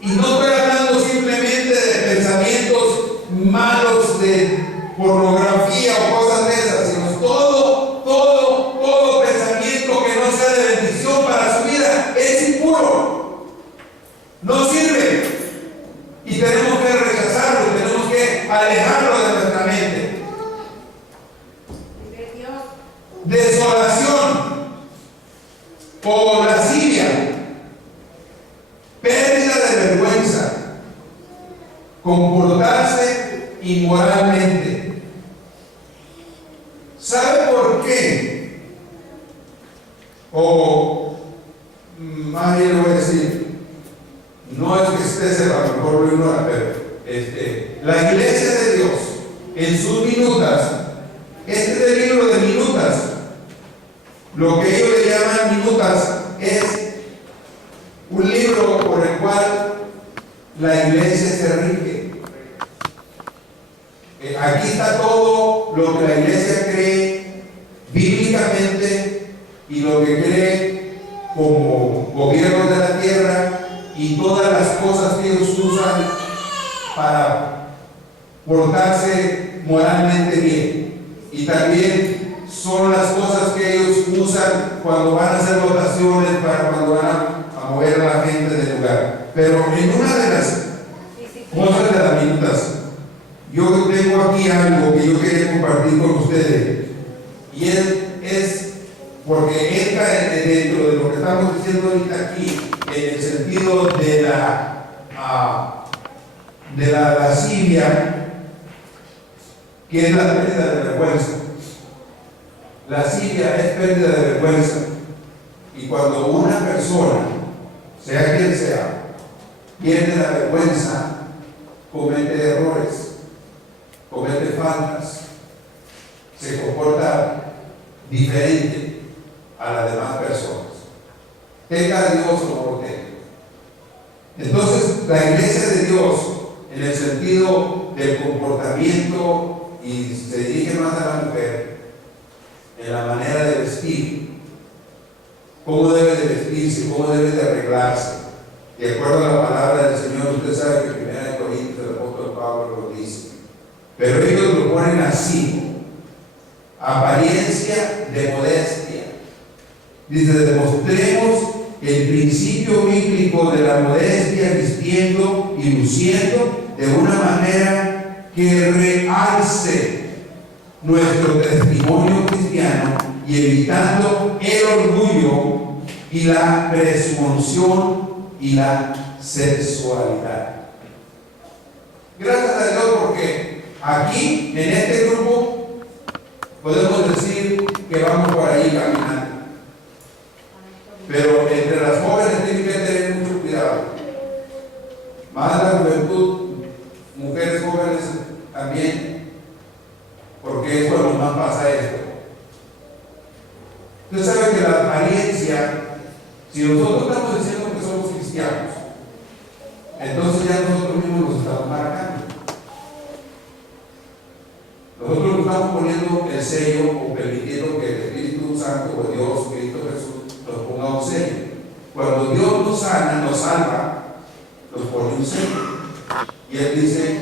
Y no estoy hablando simplemente de pensamientos malos de pornografía o cosas de esas, sino todo pensamiento que no sea de bendición para su vida es impuro. No sirve. Y tenemos que rechazarlo, tenemos que alejarlo de nuestra mente. Desolación o lascivia, pérdida de vergüenza, comportarse inmoralmente. ¿Sabe por qué? O más bien lo voy a decir, no es que usted sepa, a lo mejor lo ignora, pero la iglesia de Dios en sus minutas, este es el libro de minutas, lo que ellos le llaman minutas es un libro por el cual la iglesia se rige. Aquí está todo lo que la iglesia cree bíblicamente y lo que cree como gobierno de la tierra y todas las cosas que ellos usan fenomenalmente bien. Y también son las cosas que ellos usan cuando van a hacer votaciones, para cuando van a mover a la gente del lugar. Pero en una de las cosas de las minutas, yo tengo aquí algo que yo quería compartir con ustedes. Y es porque entra dentro de lo que estamos diciendo ahorita aquí, en el sentido de la lascivia, que es la pérdida de vergüenza. Lascivia es pérdida de vergüenza. Y cuando una persona, sea quien sea, pierde la vergüenza, comete errores, comete faltas, se comporta diferente a las demás personas. Tenga a Dios o no lo tenga. Entonces, la iglesia de Dios, en el sentido del comportamiento, y se dirige más a la mujer, en la manera de vestir, cómo debe de vestirse, cómo debe de arreglarse. De acuerdo a la palabra del Señor, usted sabe que en 1 Corintios el apóstol Pablo lo dice. Pero ellos lo ponen así: apariencia de modestia. Dice, demostremos el principio bíblico de la modestia, vistiendo y luciendo de una manera que realce nuestro testimonio cristiano y evitando el orgullo y la presunción y la sexualidad. Gracias a Dios, porque aquí en este grupo podemos decir que vamos por ahí caminando, pero entre las jóvenes tienen que tener mucho cuidado, más la juventud, mujeres jóvenes también, porque es cuando más pasa esto. Usted sabe que la apariencia, si nosotros estamos diciendo que somos cristianos, entonces ya nosotros mismos nos estamos marcando. Nosotros nos estamos poniendo el sello o permitiendo que el Espíritu Santo o Dios, Cristo Jesús, nos ponga un sello. Cuando Dios nos sana, nos salva, nos pone un sello. Y Él dice,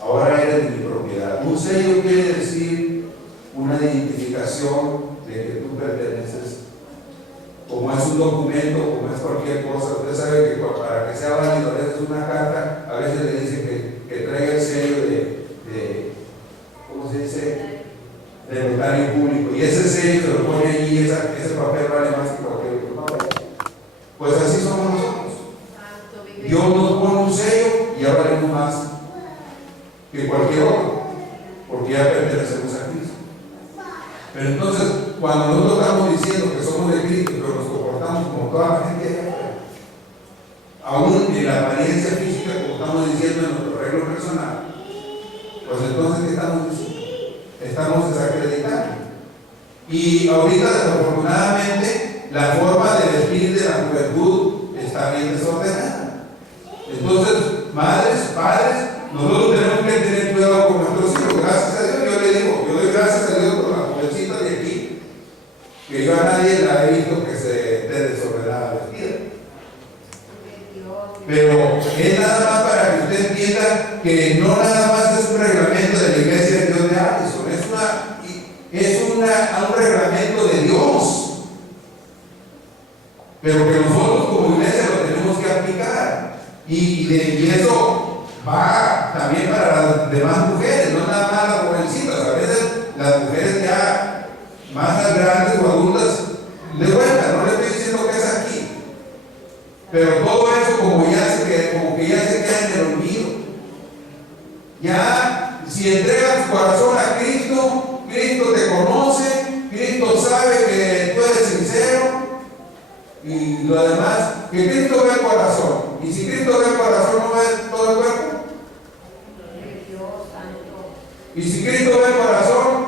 ahora eres de mi propiedad. Un sello quiere decir una identificación de que tú perteneces. Como es un documento, como es cualquier cosa, usted sabe que para que sea válido, a veces una carta, a veces le dice que traiga el sello de ¿cómo se dice? De notario público. Y ese sello se lo pone allí, ese papel vale más que cualquier otro papel. Pues así somos nosotros. Dios nos pone un sello y ya valemos más que cualquier otro, porque ya pertenecemos a Cristo. Pero entonces, cuando nosotros estamos diciendo que somos de Cristo, pero nos comportamos como toda la gente allá afuera, aún en la apariencia física, como estamos diciendo en nuestro arreglo personal, pues entonces, ¿qué estamos diciendo? Estamos desacreditando. Y ahorita, desafortunadamente, la forma de vestir de la juventud está bien desordenada. Entonces, madres, padres, nosotros tenemos que tener cuidado con nuestros hijos. Gracias a Dios, yo le digo, yo doy gracias a Dios por la jovencita de aquí, que yo a nadie la he visto que se esté desordenada vestida. Pero es nada más para que usted entienda que no nada más es un reglamento de la iglesia de Dios de Addison, es un reglamento de Dios, pero que nosotros como iglesia lo tenemos que aplicar, y eso va también para las demás mujeres, no nada más las jovencitas. A veces las mujeres ya más grandes o adultas, de vuelta, no le estoy diciendo que es aquí, pero todo eso como que ya se queda en el olvido. Ya, si entregas tu corazón a Cristo, Cristo te conoce, Cristo sabe que tú eres sincero, y lo demás, que Cristo ve el corazón. Y si Cristo ve el corazón, ¿no ve todo el cuerpo? Y si Cristo ve el corazón,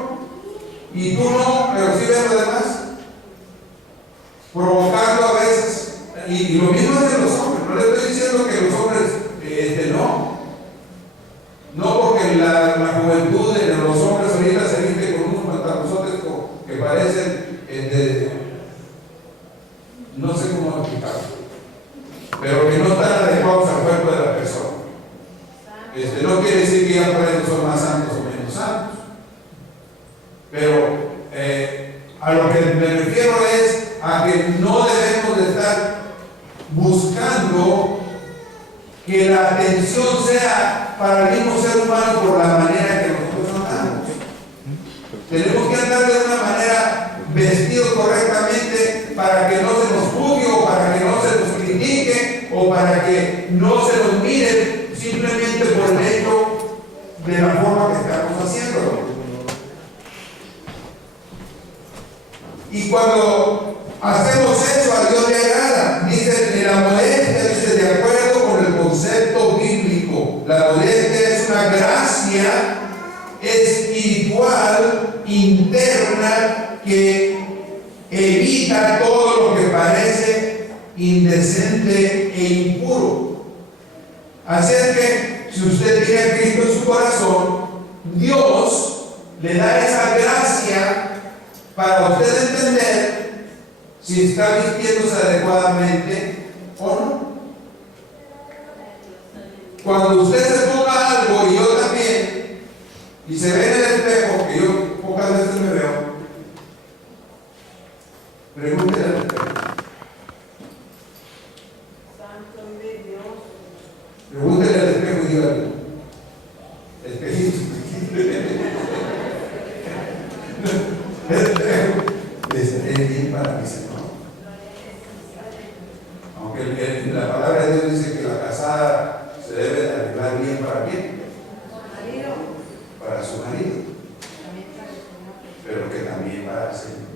Pero a lo que me refiero es a que no debemos de estar buscando que la atención sea para el mismo ser humano por la manera que nosotros andamos. Tenemos que andar de una manera vestidos correctamente para que no se nos juzgue o para que no se nos critique o para que no se nos mire simplemente por el hecho de la forma que estamos haciéndolo. Y cuando hacemos eso, a Dios le agrada. Dice, la modestia, dice, de acuerdo con el concepto bíblico, la modestia es una gracia espiritual interna que evita todo lo que parece indecente e impuro. Así es que si usted tiene a Cristo en su corazón, Dios le da esa gracia para usted entender si está vistiéndose adecuadamente o no. Cuando usted se ponga algo, y yo también, y se ve en el espejo, que yo pocas veces me veo, pregúntele al espejo. Santo de Dios. Pregúntele al espejo y dígale, espejito, estaré bien para mi Señor. Aunque la palabra de Dios dice que la casada se debe de arreglar bien para quién, Marido. para su marido, También para el Señor. pero que también para el Señor.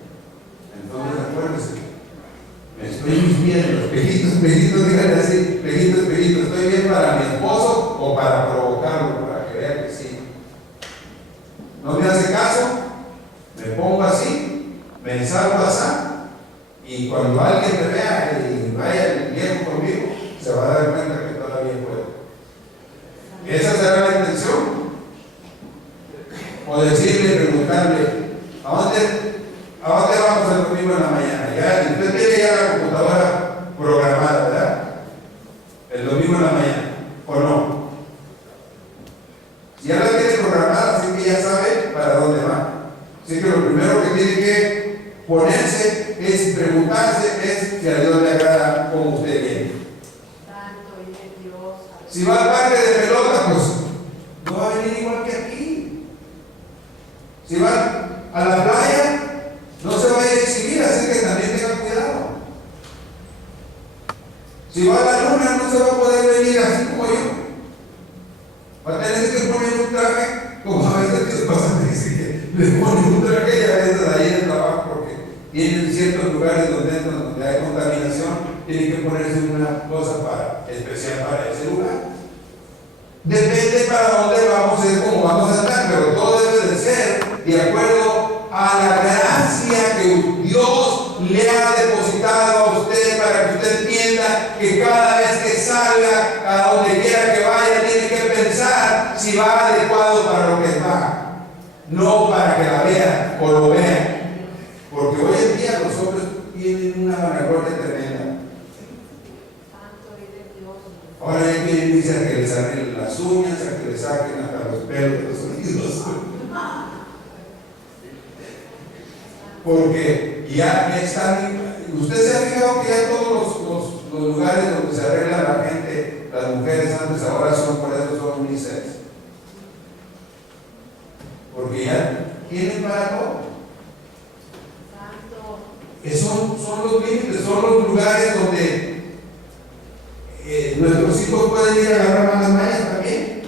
Entonces acuérdense, me estoy vistiendo, espejito, espejito, díganle así, espejito, espejito, ¿estoy bien para mi esposo o para provocarlo, para que vea que sí? No me hace caso, me pongo así, me salgo así, y cuando alguien me vea y vaya el viejo conmigo, se va a dar cuenta que todavía puedo. Esa será la intención. O decirle, preguntarle, ¿a dónde vamos el domingo en la mañana? Ya, usted tiene ya la computadora programada, ¿verdad? El domingo en la mañana, ¿o no? Si ya la tiene programada, así que ya sabe para dónde va. Así que lo primero que tiene que ponerse es preguntarse es si a Dios le agrada como usted viene. Santo y de Dios. Si va al parque de pelota, pues no va a venir igual que aquí. Si va a la playa, no se va a ir a exhibir, así que también tenga cuidado. Si va a la luna, no se va a poder venir así como yo. Va a tener que poner un traje, como a veces que pasa, que dice que le ponen un traje y a veces ahí en el trabajo, porque tienen ciertos lugares donde hay contaminación, tienen que ponerse una cosa especial para ese lugar. Depende para dónde vamos, es como vamos a estar, pero todo debe de ser de acuerdo a la gracia que Dios le ha depositado a usted para que usted entienda que cada vez que salga, a donde quiera que vaya, tiene que pensar si va adecuado para lo que va, no para que la vea o lo vea, porque hoy en día los hombres tienen una vanagloria tremenda. Santo y de Dios. Ahora ya quieren irse a que les arreglen las uñas, a que les saquen hasta los pelos de los oídos. Porque ya están. Usted se ha fijado que ya todos los lugares donde se arregla la gente, las mujeres antes, ahora son por eso son unisex. Porque ya tienen para todo. Santo. Son los límites, son los lugares donde nuestros hijos pueden ir a agarrar malas mañas también.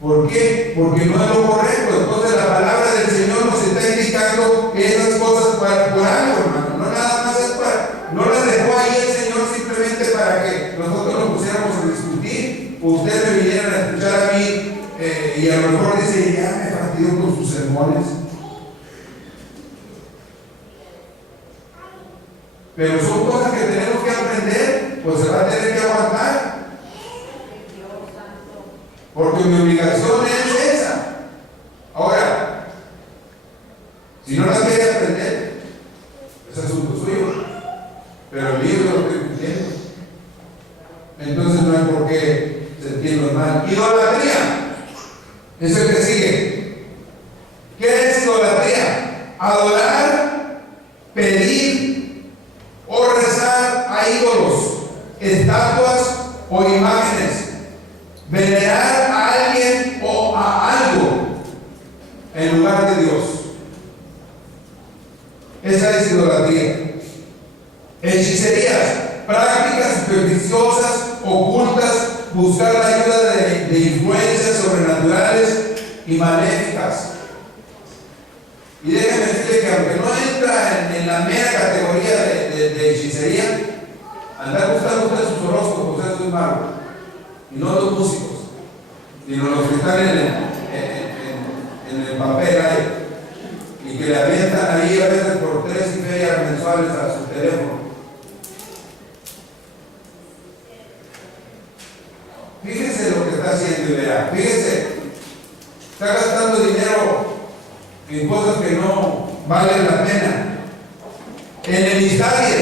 ¿Por qué? Porque no es lo correcto. Entonces la palabra del Señor nos está indicando que esas cosas por algo, hermano. No nada más es para. No las dejó ahí el Señor simplemente para que nosotros nos pusiéramos a discutir. O ustedes me vinieran a escuchar a mí y a lo mejor dice, ya me fastidió con sus sermones. Pero son cosas que tenemos que aprender, pues se va a tener que aguantar. Porque mi obligación es esa. Ahora, si no las quiere aprender, es asunto suyo. Pero el libro lo estoy cumpliendo. Entonces no hay por qué sentirnos mal. Idolatría es el que sigue. ¿Qué en lugar de Dios. Esa es idolatría. Hechicerías, prácticas supersticiosas, ocultas, buscar la ayuda de influencias sobrenaturales y maléficas. Y déjenme decirle que aunque no entra en la mera categoría de hechicería, andar buscando usted sus horóscopos, eso es malo. Y no los músicos, sino los que están en el papel ahí, y que le avientan ahí a veces por 3 ferias mensuales a su teléfono. Fíjese lo que está haciendo y verá. Fíjese, está gastando dinero en cosas que no valen la pena. Enemistades,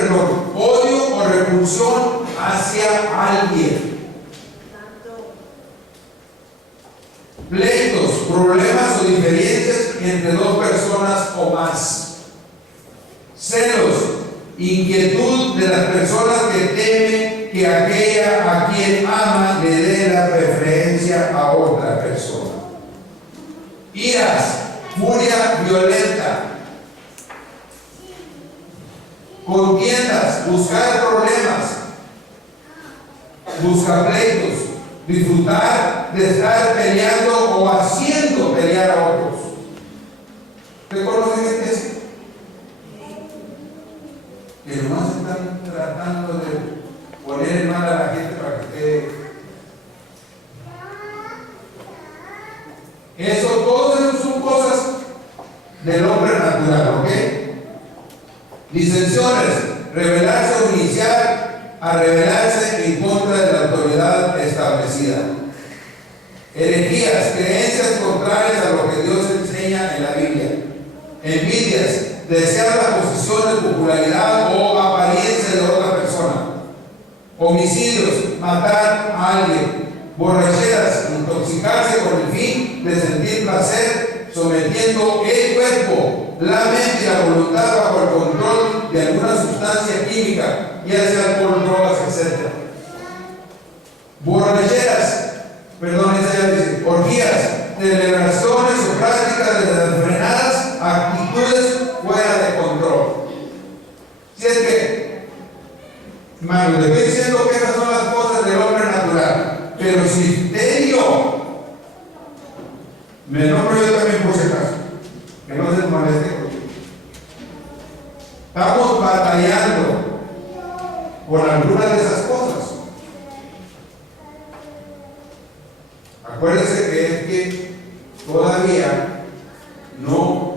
perdón, odio o repulsión hacia alguien. Pleitos, problemas o diferencias entre 2 personas o más. Celos, inquietud de las personas que temen que aquella a quien ama le dé la preferencia a otra persona. Iras, furia violenta, contiendas, buscar problemas, buscar pleitos, disfrutar de estar peleando o haciendo pelear a otros. ¿Usted conoce gente así? Que nomás están tratando de poner en mal a la gente para que quede. Todo eso son cosas del hombre natural, ¿ok? Disensiones, rebelarse o iniciar a rebelarse en contra de la autoridad establecida. Herejías, creencias contrarias a lo que Dios enseña en la Biblia. Envidias, desear la posición de popularidad o apariencia de otra persona. Homicidios, matar a alguien. Borracheras, intoxicarse con el fin de sentir placer, sometiendo el cuerpo, la mente y la voluntad bajo el control de alguna sustancia química, ya sea alcohol, drogas, etc. Orgías, celebraciones o prácticas desenfrenadas, actitudes fuera de control. Si es que, hermano, le estoy diciendo que esas son las cosas del hombre natural, pero si usted y yo, me nombro yo también por si acaso, que no se moleste conmigo, estamos batallando por algunas de esas cosas. Acuérdense que es que todavía no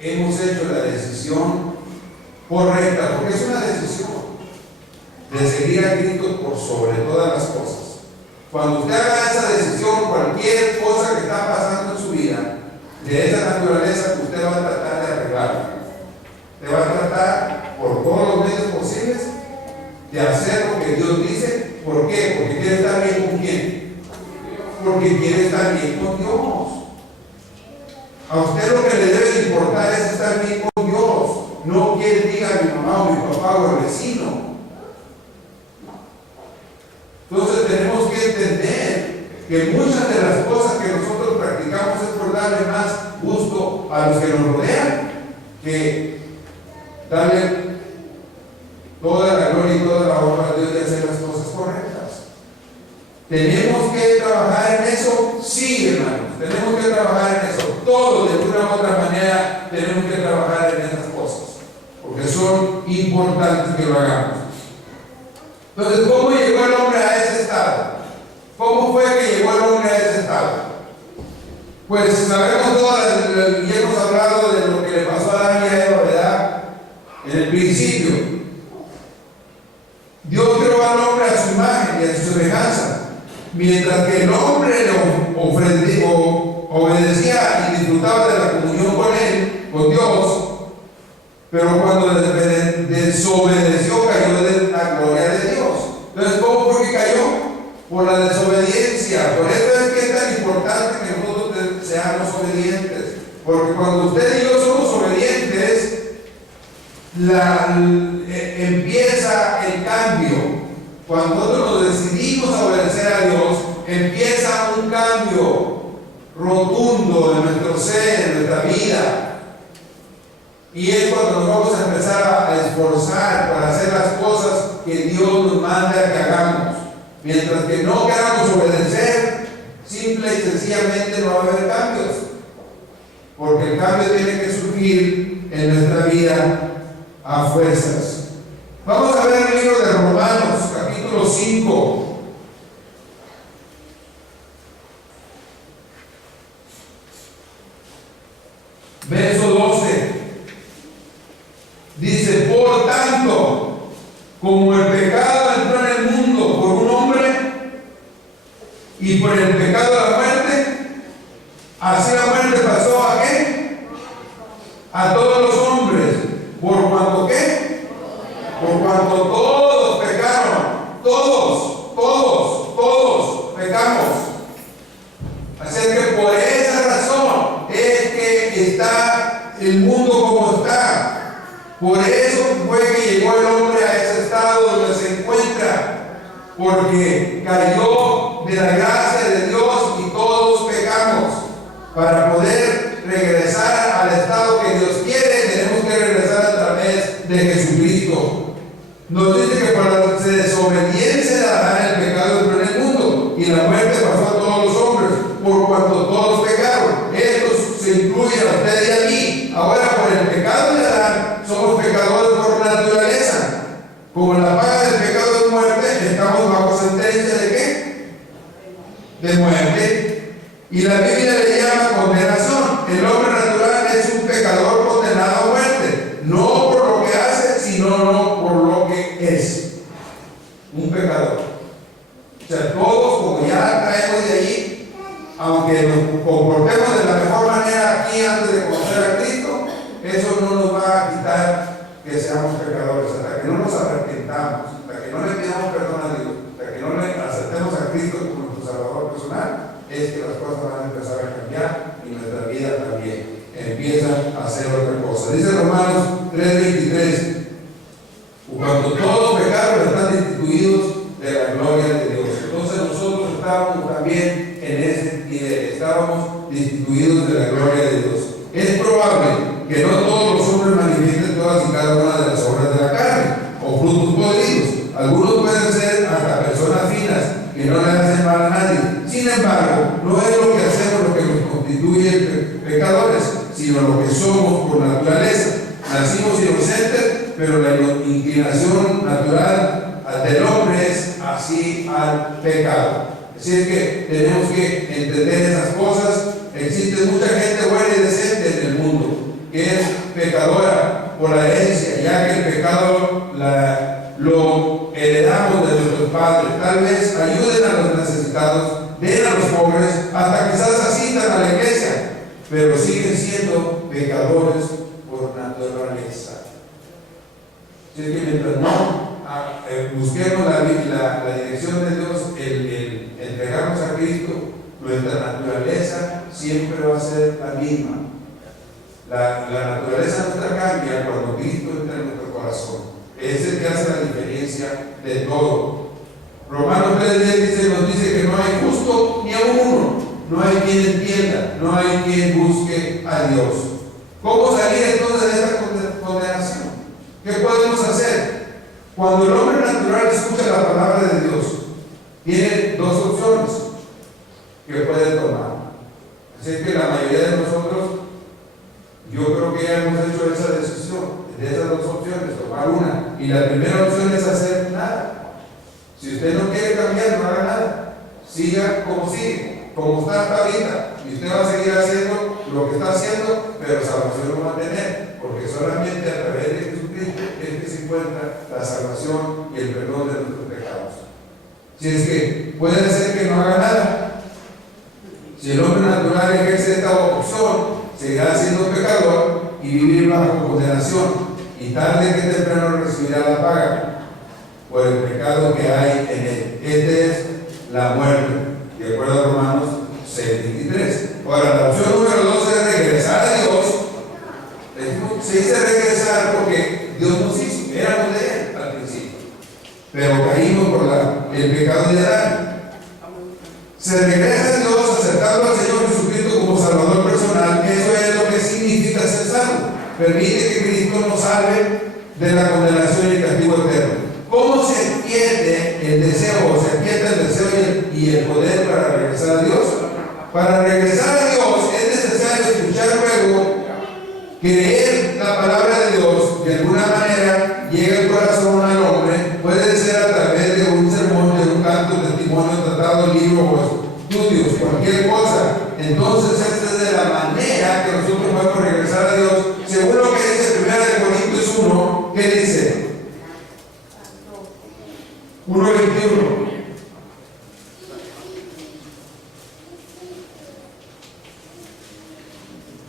hemos hecho la decisión correcta, porque es una decisión de seguir a Cristo por sobre todas las cosas. Cuando usted haga esa decisión, cualquier cosa que está pasando en su vida, de esa naturaleza que usted va a tratar de arreglar, usted va a tratar por todos los medios posibles de hacer lo que Dios dice. ¿Por qué? Porque quiere estar bien con quién. Porque quiere estar bien con Dios. A usted lo que le debe importar es estar bien con Dios. No que él diga mi mamá o mi papá o el vecino. Entonces tenemos que entender que muchas de las cosas que nosotros practicamos es por darle más gusto a los que nos rodean que darle toda la gloria y toda la honra a Dios y hacer las cosas correctas. ¿Tenemos que trabajar en eso? Sí, hermanos, tenemos que trabajar en eso. Todos, de una u otra manera, tenemos que trabajar en esas cosas, porque son importantes que lo hagamos. Entonces, ¿cómo llegó el hombre a ese estado? ¿Cómo fue que llegó el hombre a ese estado? Pues sabemos todas, y hemos hablado de lo que le pasó a Adán y a Eva, ¿verdad? En el principio. Dios creó al hombre a su imagen y a su semejanza. Mientras que el hombre obedecía y disfrutaba de la comunión con él, con Dios, pero cuando desobedeció cayó de la gloria de Dios. Entonces, ¿cómo fue que cayó? Por la desobediencia. Por eso es que es tan importante que nosotros seamos obedientes, porque cuando usted y yo somos obedientes, empieza el cambio. Cuando nosotros nos decidimos a obedecer a Dios, empieza un cambio. rotundo en nuestro ser, en nuestra vida. Y es cuando nos vamos a empezar a esforzar para hacer las cosas que Dios nos manda que hagamos. Mientras que no queramos obedecer, simple y sencillamente no va a haber cambios. Porque el cambio tiene que surgir en nuestra vida a fuerzas. Vamos a ver el libro de Romanos, capítulo 5. Verso 12. Dice: por tanto, como el pecado entró en el mundo por un hombre, y por el pecado la muerte, así la muerte pasó ¿a qué? A todos los hombres. ¿Por cuanto qué? Por cuanto todos pecaron. Todos pecamos. Así es que por esa razón es que está el mundo como está. Por eso fue que llegó el hombre a ese estado donde se encuentra, porque cayó de la gracia de Dios y todos pecamos. Para poder regresar al estado que Dios quiere, tenemos que regresar a través de Jesucristo. Nos dice que por la desobediencia de Adán el pecado entró en el mundo y la muerte pasó a todos los hombres, por cuanto todos pecaron. Esto se incluye a usted y a mí. Ahora, por el pecado de Adán, somos pecadores por naturaleza. Como la paga del pecado es muerte, estamos bajo sentencia ¿de qué? De muerte. Y la Biblia le llama condenación. El hombre natural es un pecador condenado a muerte, no por lo que hace, sino por lo que es. Un pecador. O sea, todos, como ya traemos de allí, aunque nos comportemos de la mejor manera aquí antes de conocer a Cristo, eso no nos va a quitar que seamos pecadores. Hasta que no nos arrepentamos, hasta que no le pidamos perdón a Dios, hasta que no le aceptemos a Cristo como nuestro Salvador personal, es que las cosas van a empezar a cambiar y nuestra vida también empieza a hacer otra cosa. Dice Romanos 3:23: cuando todos pecaron están destituidos de la gloria de Dios. Entonces nosotros estábamos también en ese nivel, estábamos destituidos de la gloria de Dios. Es probable que no todos los hombres manifiesten todas y cada una de las obras de la carne o frutos podridos. Algunos pueden ser hasta personas finas que no le hacen mal a nadie. Sin embargo, no es lo que hacemos lo que nos constituye pecadores, sino lo que somos por naturaleza. Nacimos inocentes, pero la inclinación natural del hombre es así al pecado. Así es que tenemos que entender esas cosas. Existe mucha gente buena y decente en el mundo que es pecadora por la herencia, ya que el pecado lo heredamos de nuestros padres. Tal vez ayuden a los necesitados, den a los pobres, hasta quizás asistan a la iglesia, pero siguen siendo pecadores por naturaleza. Así que mientras no busquemos la dirección de Dios, el entregarnos a Cristo, nuestra naturaleza siempre va a ser la misma. La naturaleza nuestra cambia cuando Cristo entra en nuestro corazón. Es el que hace la diferencia de todo. Romanos 3:10 nos dice que no hay justo ni a uno, no hay quien entienda, no hay quien busque a Dios. ¿Cómo salir entonces de esta condenación? ¿Qué podemos hacer? Cuando el hombre natural escucha la palabra de Dios, tiene dos opciones que puede tomar. Así que la mayoría de nosotros, yo creo que ya hemos hecho esa decisión, de esas dos opciones, tomar una. Y la primera opción es hacer nada. Si usted no quiere cambiar, no haga nada. Siga como sigue, como está ahorita. Y usted va a seguir haciendo lo que está haciendo, pero salvación no va a tener, porque solamente a través de Jesucristo es que se encuentra la salvación y el perdón de nuestros pecados. Si es que puede ser que no haga nada. Si el hombre natural ejerce esta opción, seguirá siendo pecador y vivir bajo condenación, y tarde que temprano recibirá la paga por el pecado que hay en él. Esta es la muerte, de acuerdo a Romanos 6:23. Ahora, la opción número 2 es regresar a Dios. Se dice regresar porque Dios nos hizo, éramos de Él al principio, pero caímos por el pecado de Adán. Se regresa a Dios aceptando al Señor Jesucristo condenación y castigo eterno. ¿Cómo se pierde el deseo, o se pierde el deseo y el poder para regresar a Dios? Para regresar a Dios es necesario escuchar luego, creer la palabra de Dios, de alguna manera llega el corazón al hombre, puede ser a través de un sermón, de un canto, testimonio, tratado, libro o estudios, cualquier cosa. Entonces esta es de la manera que nosotros podemos regresar a Dios, según lo que dice 1 Corintios 1, ¿qué dice? 1:21.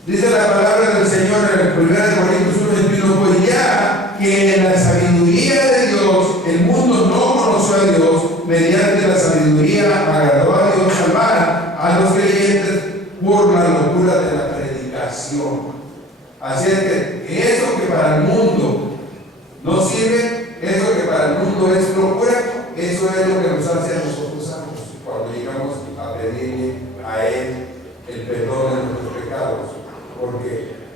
Dice la palabra del Señor en el 1 Corintios 1:21, pues ya que en la sabiduría de Dios el mundo no conoció a Dios, mediante la sabiduría agradó a Dios salvar a los creyentes por la locura de la predicación. Así es que eso que para el mundo no sirve, eso que para el mundo es locura, eso es lo que nos hace a nosotros santos cuando llegamos a pedirle a Él el perdón de nuestros pecados.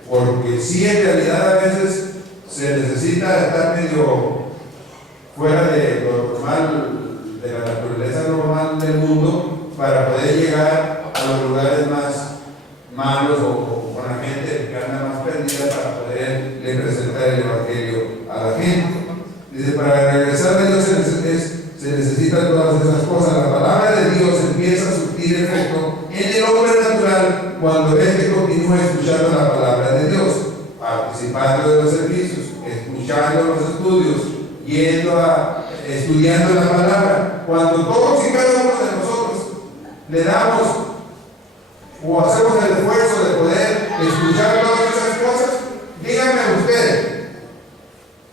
Porque sí, en realidad a veces se necesita estar medio fuera de lo normal, de la naturaleza normal del mundo, para poder llegar a los lugares más malos o con la gente que anda más perdida, para poderle presentar el Evangelio a la gente. Dice, para regresar a Dios se necesitan todas esas cosas. La palabra de Dios empieza a surtir efecto en el hombre natural cuando éste continúa escuchando la palabra de Dios, participando de los servicios, escuchando los estudios, estudiando la palabra. Cuando todos y cada uno de nosotros le damos o hacemos el esfuerzo de poder escuchar todas esas cosas, dígame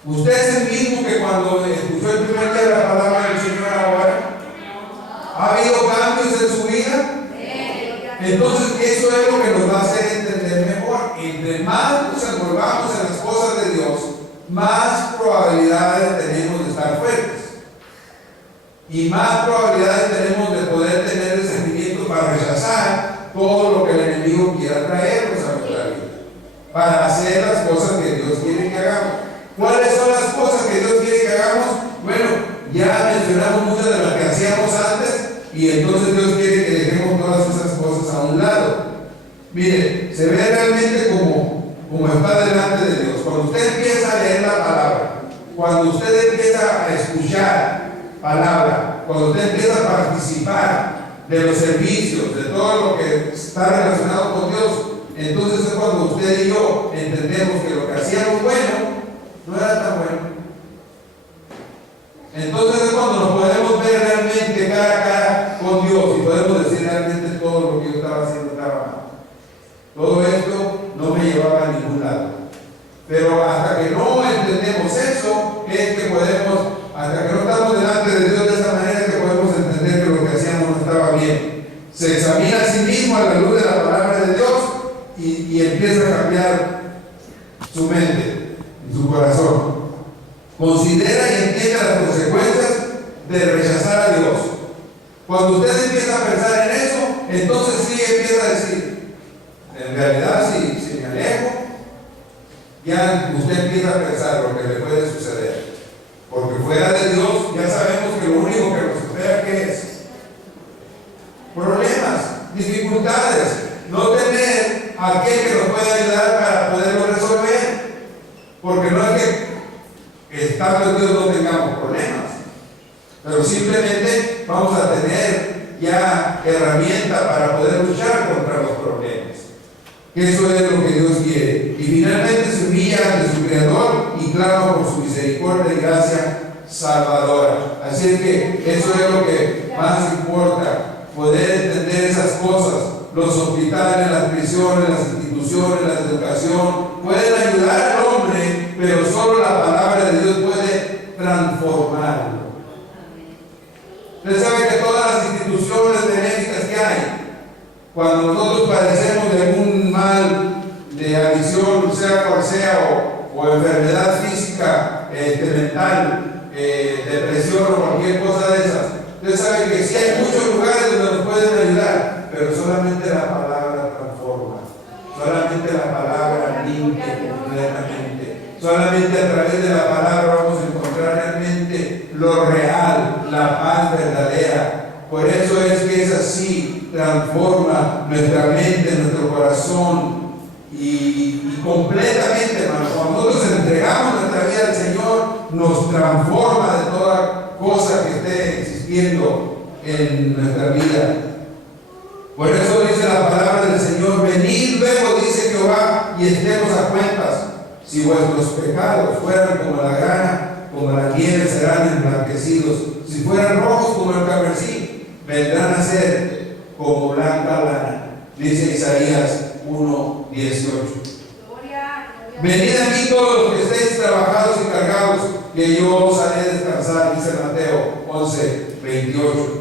usted es el mismo que cuando escuchó el primer día la palabra del Señor ahora. ¿Ha habido cambios en su vida? Entonces eso es lo que nos va a hacer entender mejor. Entre más nos envolvamos en las cosas de Dios, más probabilidades tenemos de estar fuertes. Y más probabilidades tenemos de poder tener el sentimiento para rechazar todo lo que el enemigo quiera traernos a nuestra vida, para hacer las cosas que Dios quiere que hagamos. ¿Cuáles son las cosas que Dios quiere que hagamos? Bueno, ya mencionamos muchas de las que hacíamos antes, y entonces Dios quiere que dejemos todas esas cosas a un lado. Mire, se ve realmente como está delante de Dios. Cuando usted empieza a leer la palabra, cuando usted empieza a escuchar palabra, cuando usted empieza a participar de los servicios, de todo lo que está relacionado con Dios, entonces es cuando usted y yo entendemos que lo que hacíamos bueno no era tan bueno. Entonces es cuando nos podemos ver realmente cara a cara con Dios y podemos decir realmente todo lo que yo estaba haciendo estaba mal. Todo esto no me llevaba a ningún lado. Pero hasta que no entendemos eso, es que podemos, hasta que no estamos delante de Dios de esa manera, que podemos entender que lo que hacíamos no estaba bien. Se examina a sí mismo a la luz de la palabra de Dios y empieza a cambiar su mente y su corazón. Considera y entiende las consecuencias de rechazar a Dios. Cuando usted empieza a pensar en eso, entonces sí empieza a decir, en realidad si me alejo, ya usted empieza a pensar lo que le puede suceder. Porque fuera de Dios ya sabemos que lo único que nos espera ¿qué es? Problemas, dificultades, no tener a aquel que nos pueda ayudar para poderlo resolver. Porque no es que estando en Dios no tengamos problemas, pero simplemente vamos a tener ya herramienta para poder luchar contra los problemas. Eso es lo que Dios quiere. Y finalmente se humilla ante su Creador y clama por su misericordia y gracia salvadora. Así es que eso es lo que más importa, poder entender esas cosas. Los hospitales, las prisiones, las instituciones, la educación pueden ayudar al hombre, pero solo la palabra de Dios puede transformarlo. Usted sabe que todas las instituciones benéficas que hay, cuando nosotros padecemos de algún mal de adicción, sea cual sea, o enfermedad física, mental, depresión o cualquier cosa de esas, usted sabe que sí hay muchos lugares donde nos pueden ayudar, pero solamente la palabra transforma, solamente la palabra limpia completamente, solamente a través de la palabra así transforma nuestra mente, nuestro corazón y completamente, hermano. Cuando nosotros entregamos nuestra vida al Señor, nos transforma de toda cosa que esté existiendo en nuestra vida. Por eso dice la palabra del Señor: venid luego, dice Jehová, y estemos a cuentas. Si vuestros pecados fueran como la grana, como la nieve, serán emblanquecidos. Si fueran rojos como el carmesí, vendrán a ser como blanca lana. Dice Isaías 1:18. Venid a mí todos los que estéis trabajados y cargados, que yo os haré descansar, dice Mateo 11:28.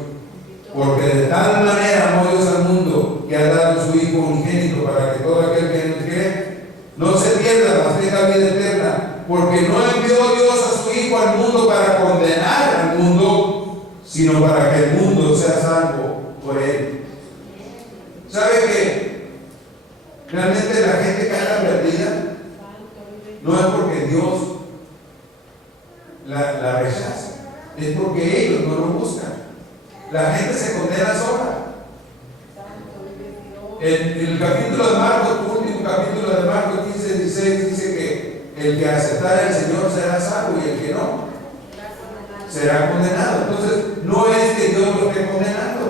Porque de tal manera amó Dios al mundo, que ha dado su Hijo unigénito, para que todo aquel que en él cree no se pierda, mas tenga vida eterna. Porque no envió Dios a su Hijo al mundo para condenar al mundo, sino para que el mundo sea salvo por él. ¿Sabe que realmente la gente que anda perdida no es porque Dios la rechaza, es porque ellos no lo buscan? La gente se condena sola. En el capítulo de Marcos, último capítulo de Marcos 15:16, dice que el que aceptara al Señor será salvo y el que no será condenado. Entonces, no es que Dios lo esté condenando,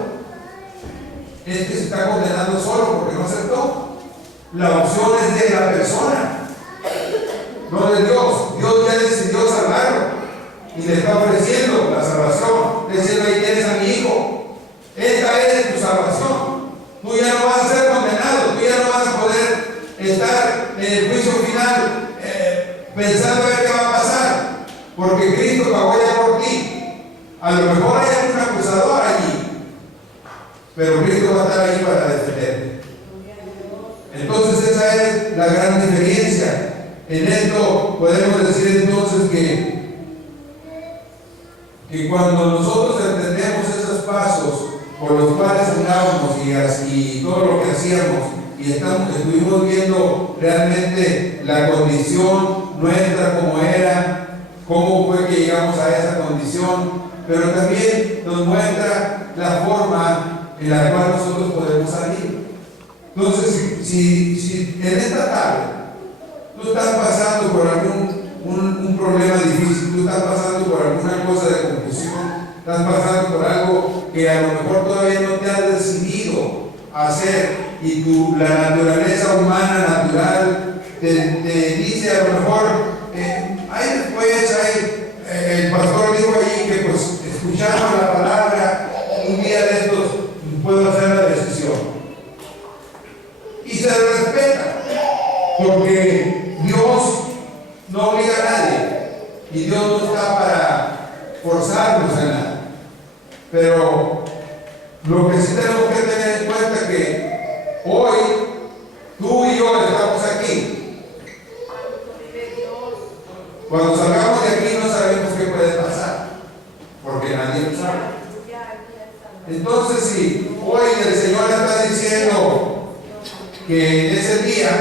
es que se está condenando solo porque no aceptó. La opción es de la persona, no de Dios. Dios ya decidió salvarlo y le está ofreciendo la salvación, diciendo: ahí tienes a mi hijo, esta es tu salvación. Tú ya no vas a ser condenado, tú ya no vas a poder estar en el juicio final pensando a ver qué va a pasar, porque Cristo pagó ya por ti. A lo mejor hay un acusador allí, pero Cristo va a estar ahí para defenderte. Entonces esa es la gran diferencia. En esto podemos decir entonces que cuando nosotros entendemos esos pasos por los cuales andábamos y todo lo que hacíamos, y estuvimos viendo realmente la condición nuestra como era, cómo fue que llegamos a esa condición, pero también nos muestra la forma en la cual nosotros podemos salir. Entonces, si en esta tarde tú estás pasando por un problema difícil, tú estás pasando por alguna cosa de confusión, estás pasando por algo que a lo mejor todavía no te has decidido hacer, y la naturaleza humana natural te dice a lo mejor, el pastor dijo allí que pues escuchando la palabra, un día de estos puedo hacer la decisión. Y se respeta, porque Dios no obliga a nadie y Dios no está para forzarnos en nada. Pero lo que sí tenemos que tener en cuenta es que hoy tú y yo estamos aquí. Cuando salgamos de aquí no sabemos qué puede pasar, porque nadie lo sabe. Entonces, si hoy el Señor está diciendo que en ese día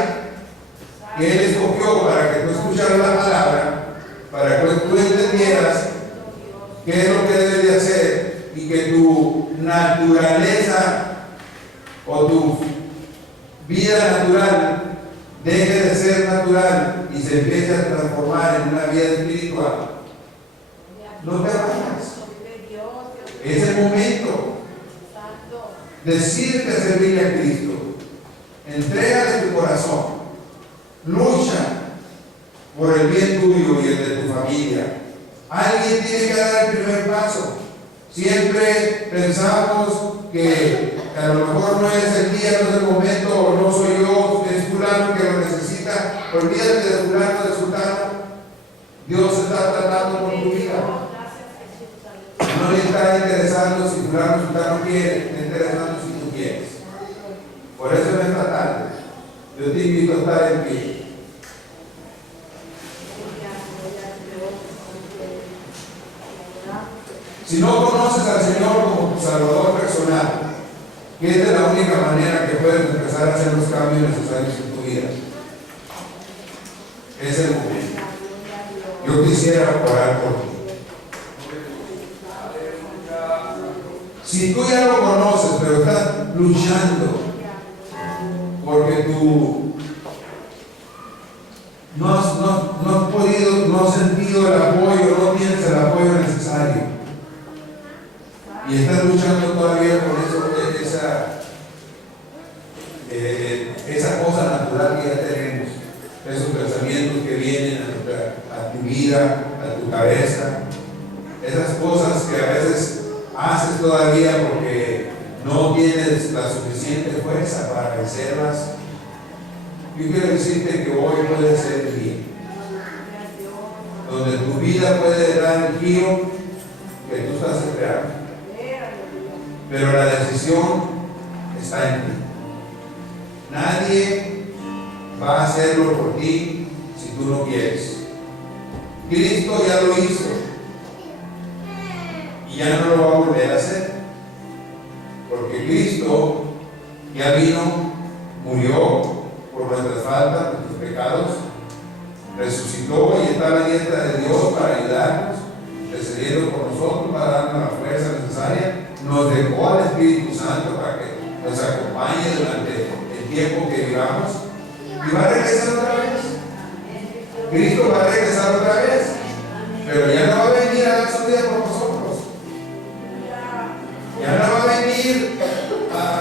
que Él escogió para que tú escucharas la palabra, para que tú entendieras qué es lo que debes de hacer, y que tu naturaleza o tu vida natural deje de ser natural y se empiece a transformar en una vida espiritual, no te vayas. Es el momento. Decídete a servirle a Cristo. Entrégale tu corazón. Lucha por el bien tuyo y el de tu familia. Alguien tiene que dar el primer paso. Siempre pensamos que a lo mejor no es el día, no es el momento, o no soy yo, es fulano que lo necesita. Olvídate de fulano, de sultano. Dios está tratando con tu vida. No le está interesando si fulano, sultano quiere, está interesando si tú quieres. Por eso en esta tarde yo te invito a estar en pie. Si no conoces al Señor como tu Salvador personal, que es de la única manera que puedes empezar a hacer los cambios necesarios en tu vida, es el momento. Yo quisiera orar por ti. Si tú ya lo conoces, pero estás luchando porque tú no has podido, no has sentido el apoyo, no tienes el apoyo necesario, y estás luchando todavía con esa cosa natural que ya tenemos, esos pensamientos que vienen a tu vida, a tu cabeza, esas cosas que a veces haces todavía porque no tienes la suficiente fuerza para vencerlas. Yo quiero decirte que hoy puede ser el día donde tu vida puede dar el giro que tú estás esperando, pero la decisión está en ti. Nadie va a hacerlo por ti si tú no quieres. Cristo ya lo hizo y ya no lo va a volver a hacer, porque Cristo ya vino, murió por nuestras faltas, nuestros pecados, resucitó y está a la diestra de Dios para ayudarnos, intercediendo por nosotros, para darnos la fuerza necesaria. Nos dejó al Espíritu Santo para que nos acompañe durante el tiempo que vivamos, y va a regresar otra vez. Cristo va a regresar otra vez, pero ya no va a venir a dar su vida por nosotros. Ya no va a venir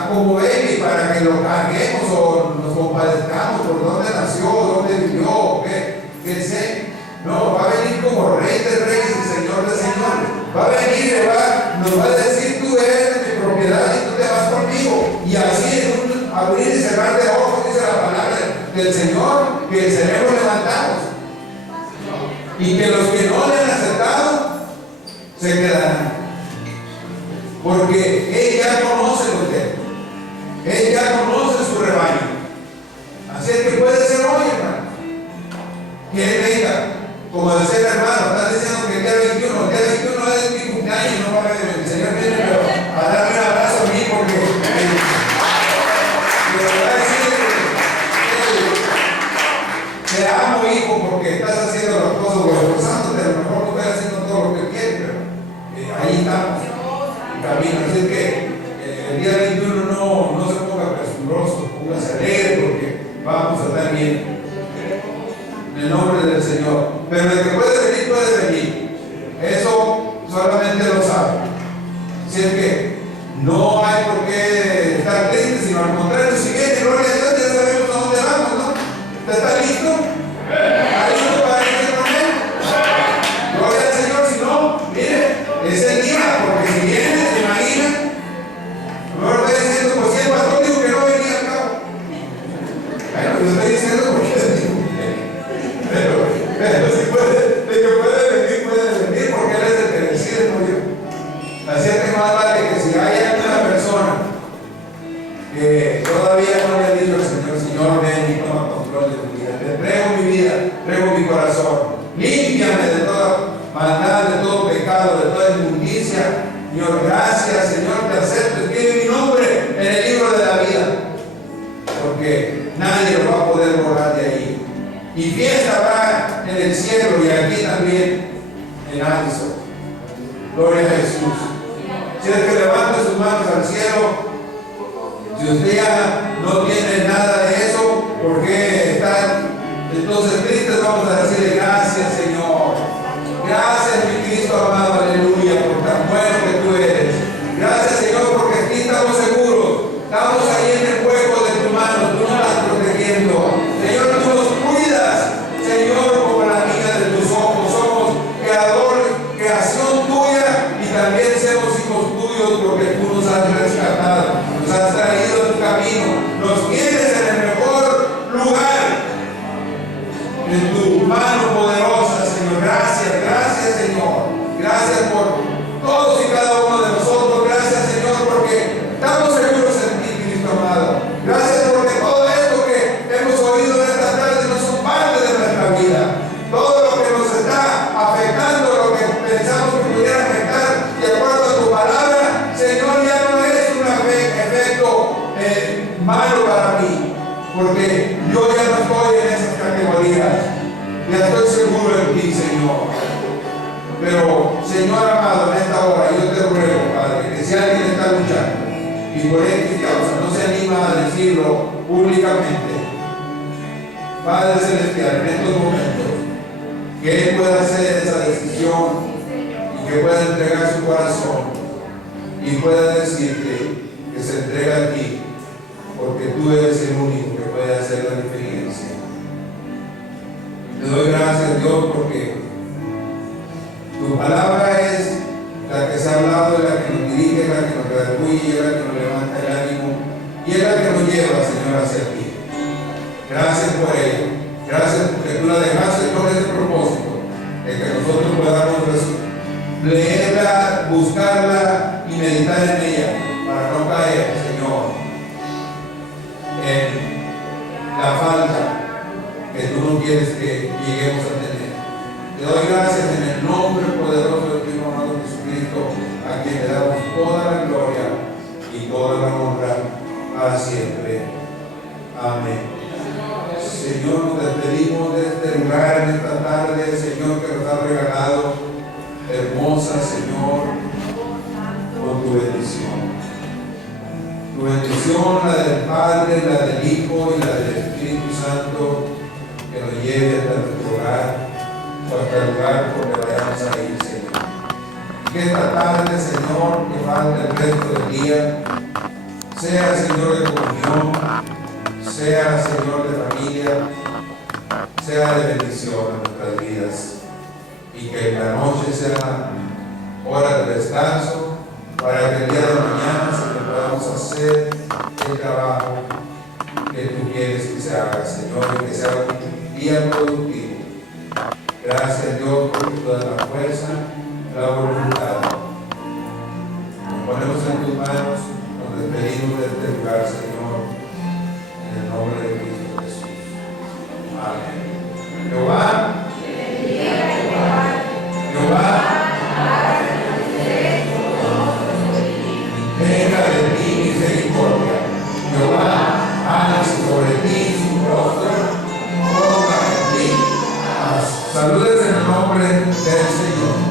como baby para que lo carguemos o nos compadezcamos por dónde nació, dónde vivió, o qué sé. No, va a venir como Rey de Reyes y Señor de Señores. Va a venir y nos va a decir: tú eres mi propiedad y tú te vas conmigo. Y así, en un abrir y cerrar de ojos, dice la palabra del Señor, que seremos levantados. Y que los que no le han aceptado se quedarán. Porque Él ya conoce los de Él. Él ya conoce su rebaño. Así es que puede ser hoy, hermano, que Él venga. Como decía el hermano, estás diciendo que el día 21 es mi cumpleaños, no va a ver, el Señor viene, pero a darme un abrazo a mí, porque le voy a decir que te amo, hijo, porque estás haciendo las cosas, o esforzándote. A lo mejor no estoy haciendo todo lo que quieres, pero ahí estamos, en camino. Así que el día 21 no se ponga presuroso, póngase alegre, porque vamos a estar bien. En el nombre del Señor. Pero el que puede venir. Eso solamente lo sabe. Así es que no hay por qué estar triste, sino al contrario, si viene, gloria a Dios, ya sabemos a dónde vamos, ¿no? ¿Está listo? ¿Está listo para irse con Él? Gloria al Señor. Si no, mire, es el día, porque si viene, se imagina. No lo estoy diciendo, pues si el pastor dijo que no venía al cabo. Bueno, yo estoy diciendo porque pero si puede, de que puede venir, porque Él es el que decide, no yo. Así es que más vale que si hay alguna persona que todavía no le ha dicho al Señor: Señor, ven y toma control de mi vida, te entrego mi vida, entrego mi corazón, límpiame de toda maldad, de todo pecado, de toda inmundicia. Señor, gracias, Señor, te acepto, escribe mi nombre en el libro de la vida, porque nadie lo va a poder borrar de ahí. Y fiesta habrá en el cielo y aquí también en Addison. Gloria a Jesús. Si es que levante sus manos al cielo, si usted ya no tiene nada de eso, porque están entonces tristes, vamos a decirle: gracias, Señor. Gracias, mi Cristo amado, aleluya, por tan bueno que tú eres. Gracias, Señor, porque aquí estamos seguros. Estamos ahí en el hueco de tu mano, tú nos estás protegiendo. Señor, tú nos cuidas, Señor, como la niña de tus ojos. Somos creación tuya, y también somos hijos tuyos, porque tú nos has rescatado, nos has traído en tu camino, nos tienes en el mejor lugar, en tu mano poderosa, Señor. Gracias, gracias, Señor. Gracias por todos y cada uno de nosotros. Gracias, Señor, porque estamos seguros en ti, Cristo amado. Gracias porque todo esto que hemos oído en esta tarde no son parte de nuestra vida. Todo lo que nos está afectando, lo que pensamos que pudiera afectar, de acuerdo a tu palabra, Señor, ya no es un efecto malo para mí, porque yo ya no estoy en esas categorías. Ya estoy seguro en ti, Señor. Pero, Señor amado, en esta hora yo te ruego, Padre, que si alguien está luchando y por esta causa no se anima a decirlo públicamente, Padre Celestial, en estos momentos, que Él pueda hacer esa decisión y que pueda entregar su corazón y pueda decirte que se entrega a ti, porque tú eres el único que puede hacer la diferencia. Te doy gracias, Dios, porque tu palabra es la que se ha hablado, es la que nos dirige, la que nos redarguye, es la que nos levanta el ánimo y es la que nos lleva, Señor, hacia ti. Gracias por ello. Gracias porque tú la dejaste con ese propósito, de que nosotros podamos leerla, buscarla y meditar en ella para no caer, Señor, en la falta que tú no quieres que lleguemos a tener. Te doy gracias en el nombre poderoso de tu Hijo amado Jesucristo, a quien le damos toda la gloria y toda la honra para siempre. Amén. Señor, nos despedimos de este lugar en esta tarde, Señor, que nos ha regalado hermosa, Señor, con tu bendición. Tu bendición, la del Padre, la del Hijo y la del Espíritu Santo, que nos lleve hasta nuestro hogar o hasta el lugar por donde vayamos a ir, Señor. Que esta tarde, Señor, que falta el resto del día, sea, Señor, de comunión, sea, Señor, de familia, sea de bendición a nuestras vidas, y que la noche sea hora de descanso para que el día de mañana podamos hacer el trabajo que tú quieres que se haga, Señor, y que sea un día productivo. Gracias, Dios, por toda la fuerza, la voluntad. Nos ponemos en tus manos, nos despedimos de este lugar, Señor, en el nombre de Cristo Jesús. Amén. Jehová, tenga de ti misericordia. Jehová, haga sobre ti su rostro, ponga en ti paz. Saludes en el nombre del Señor.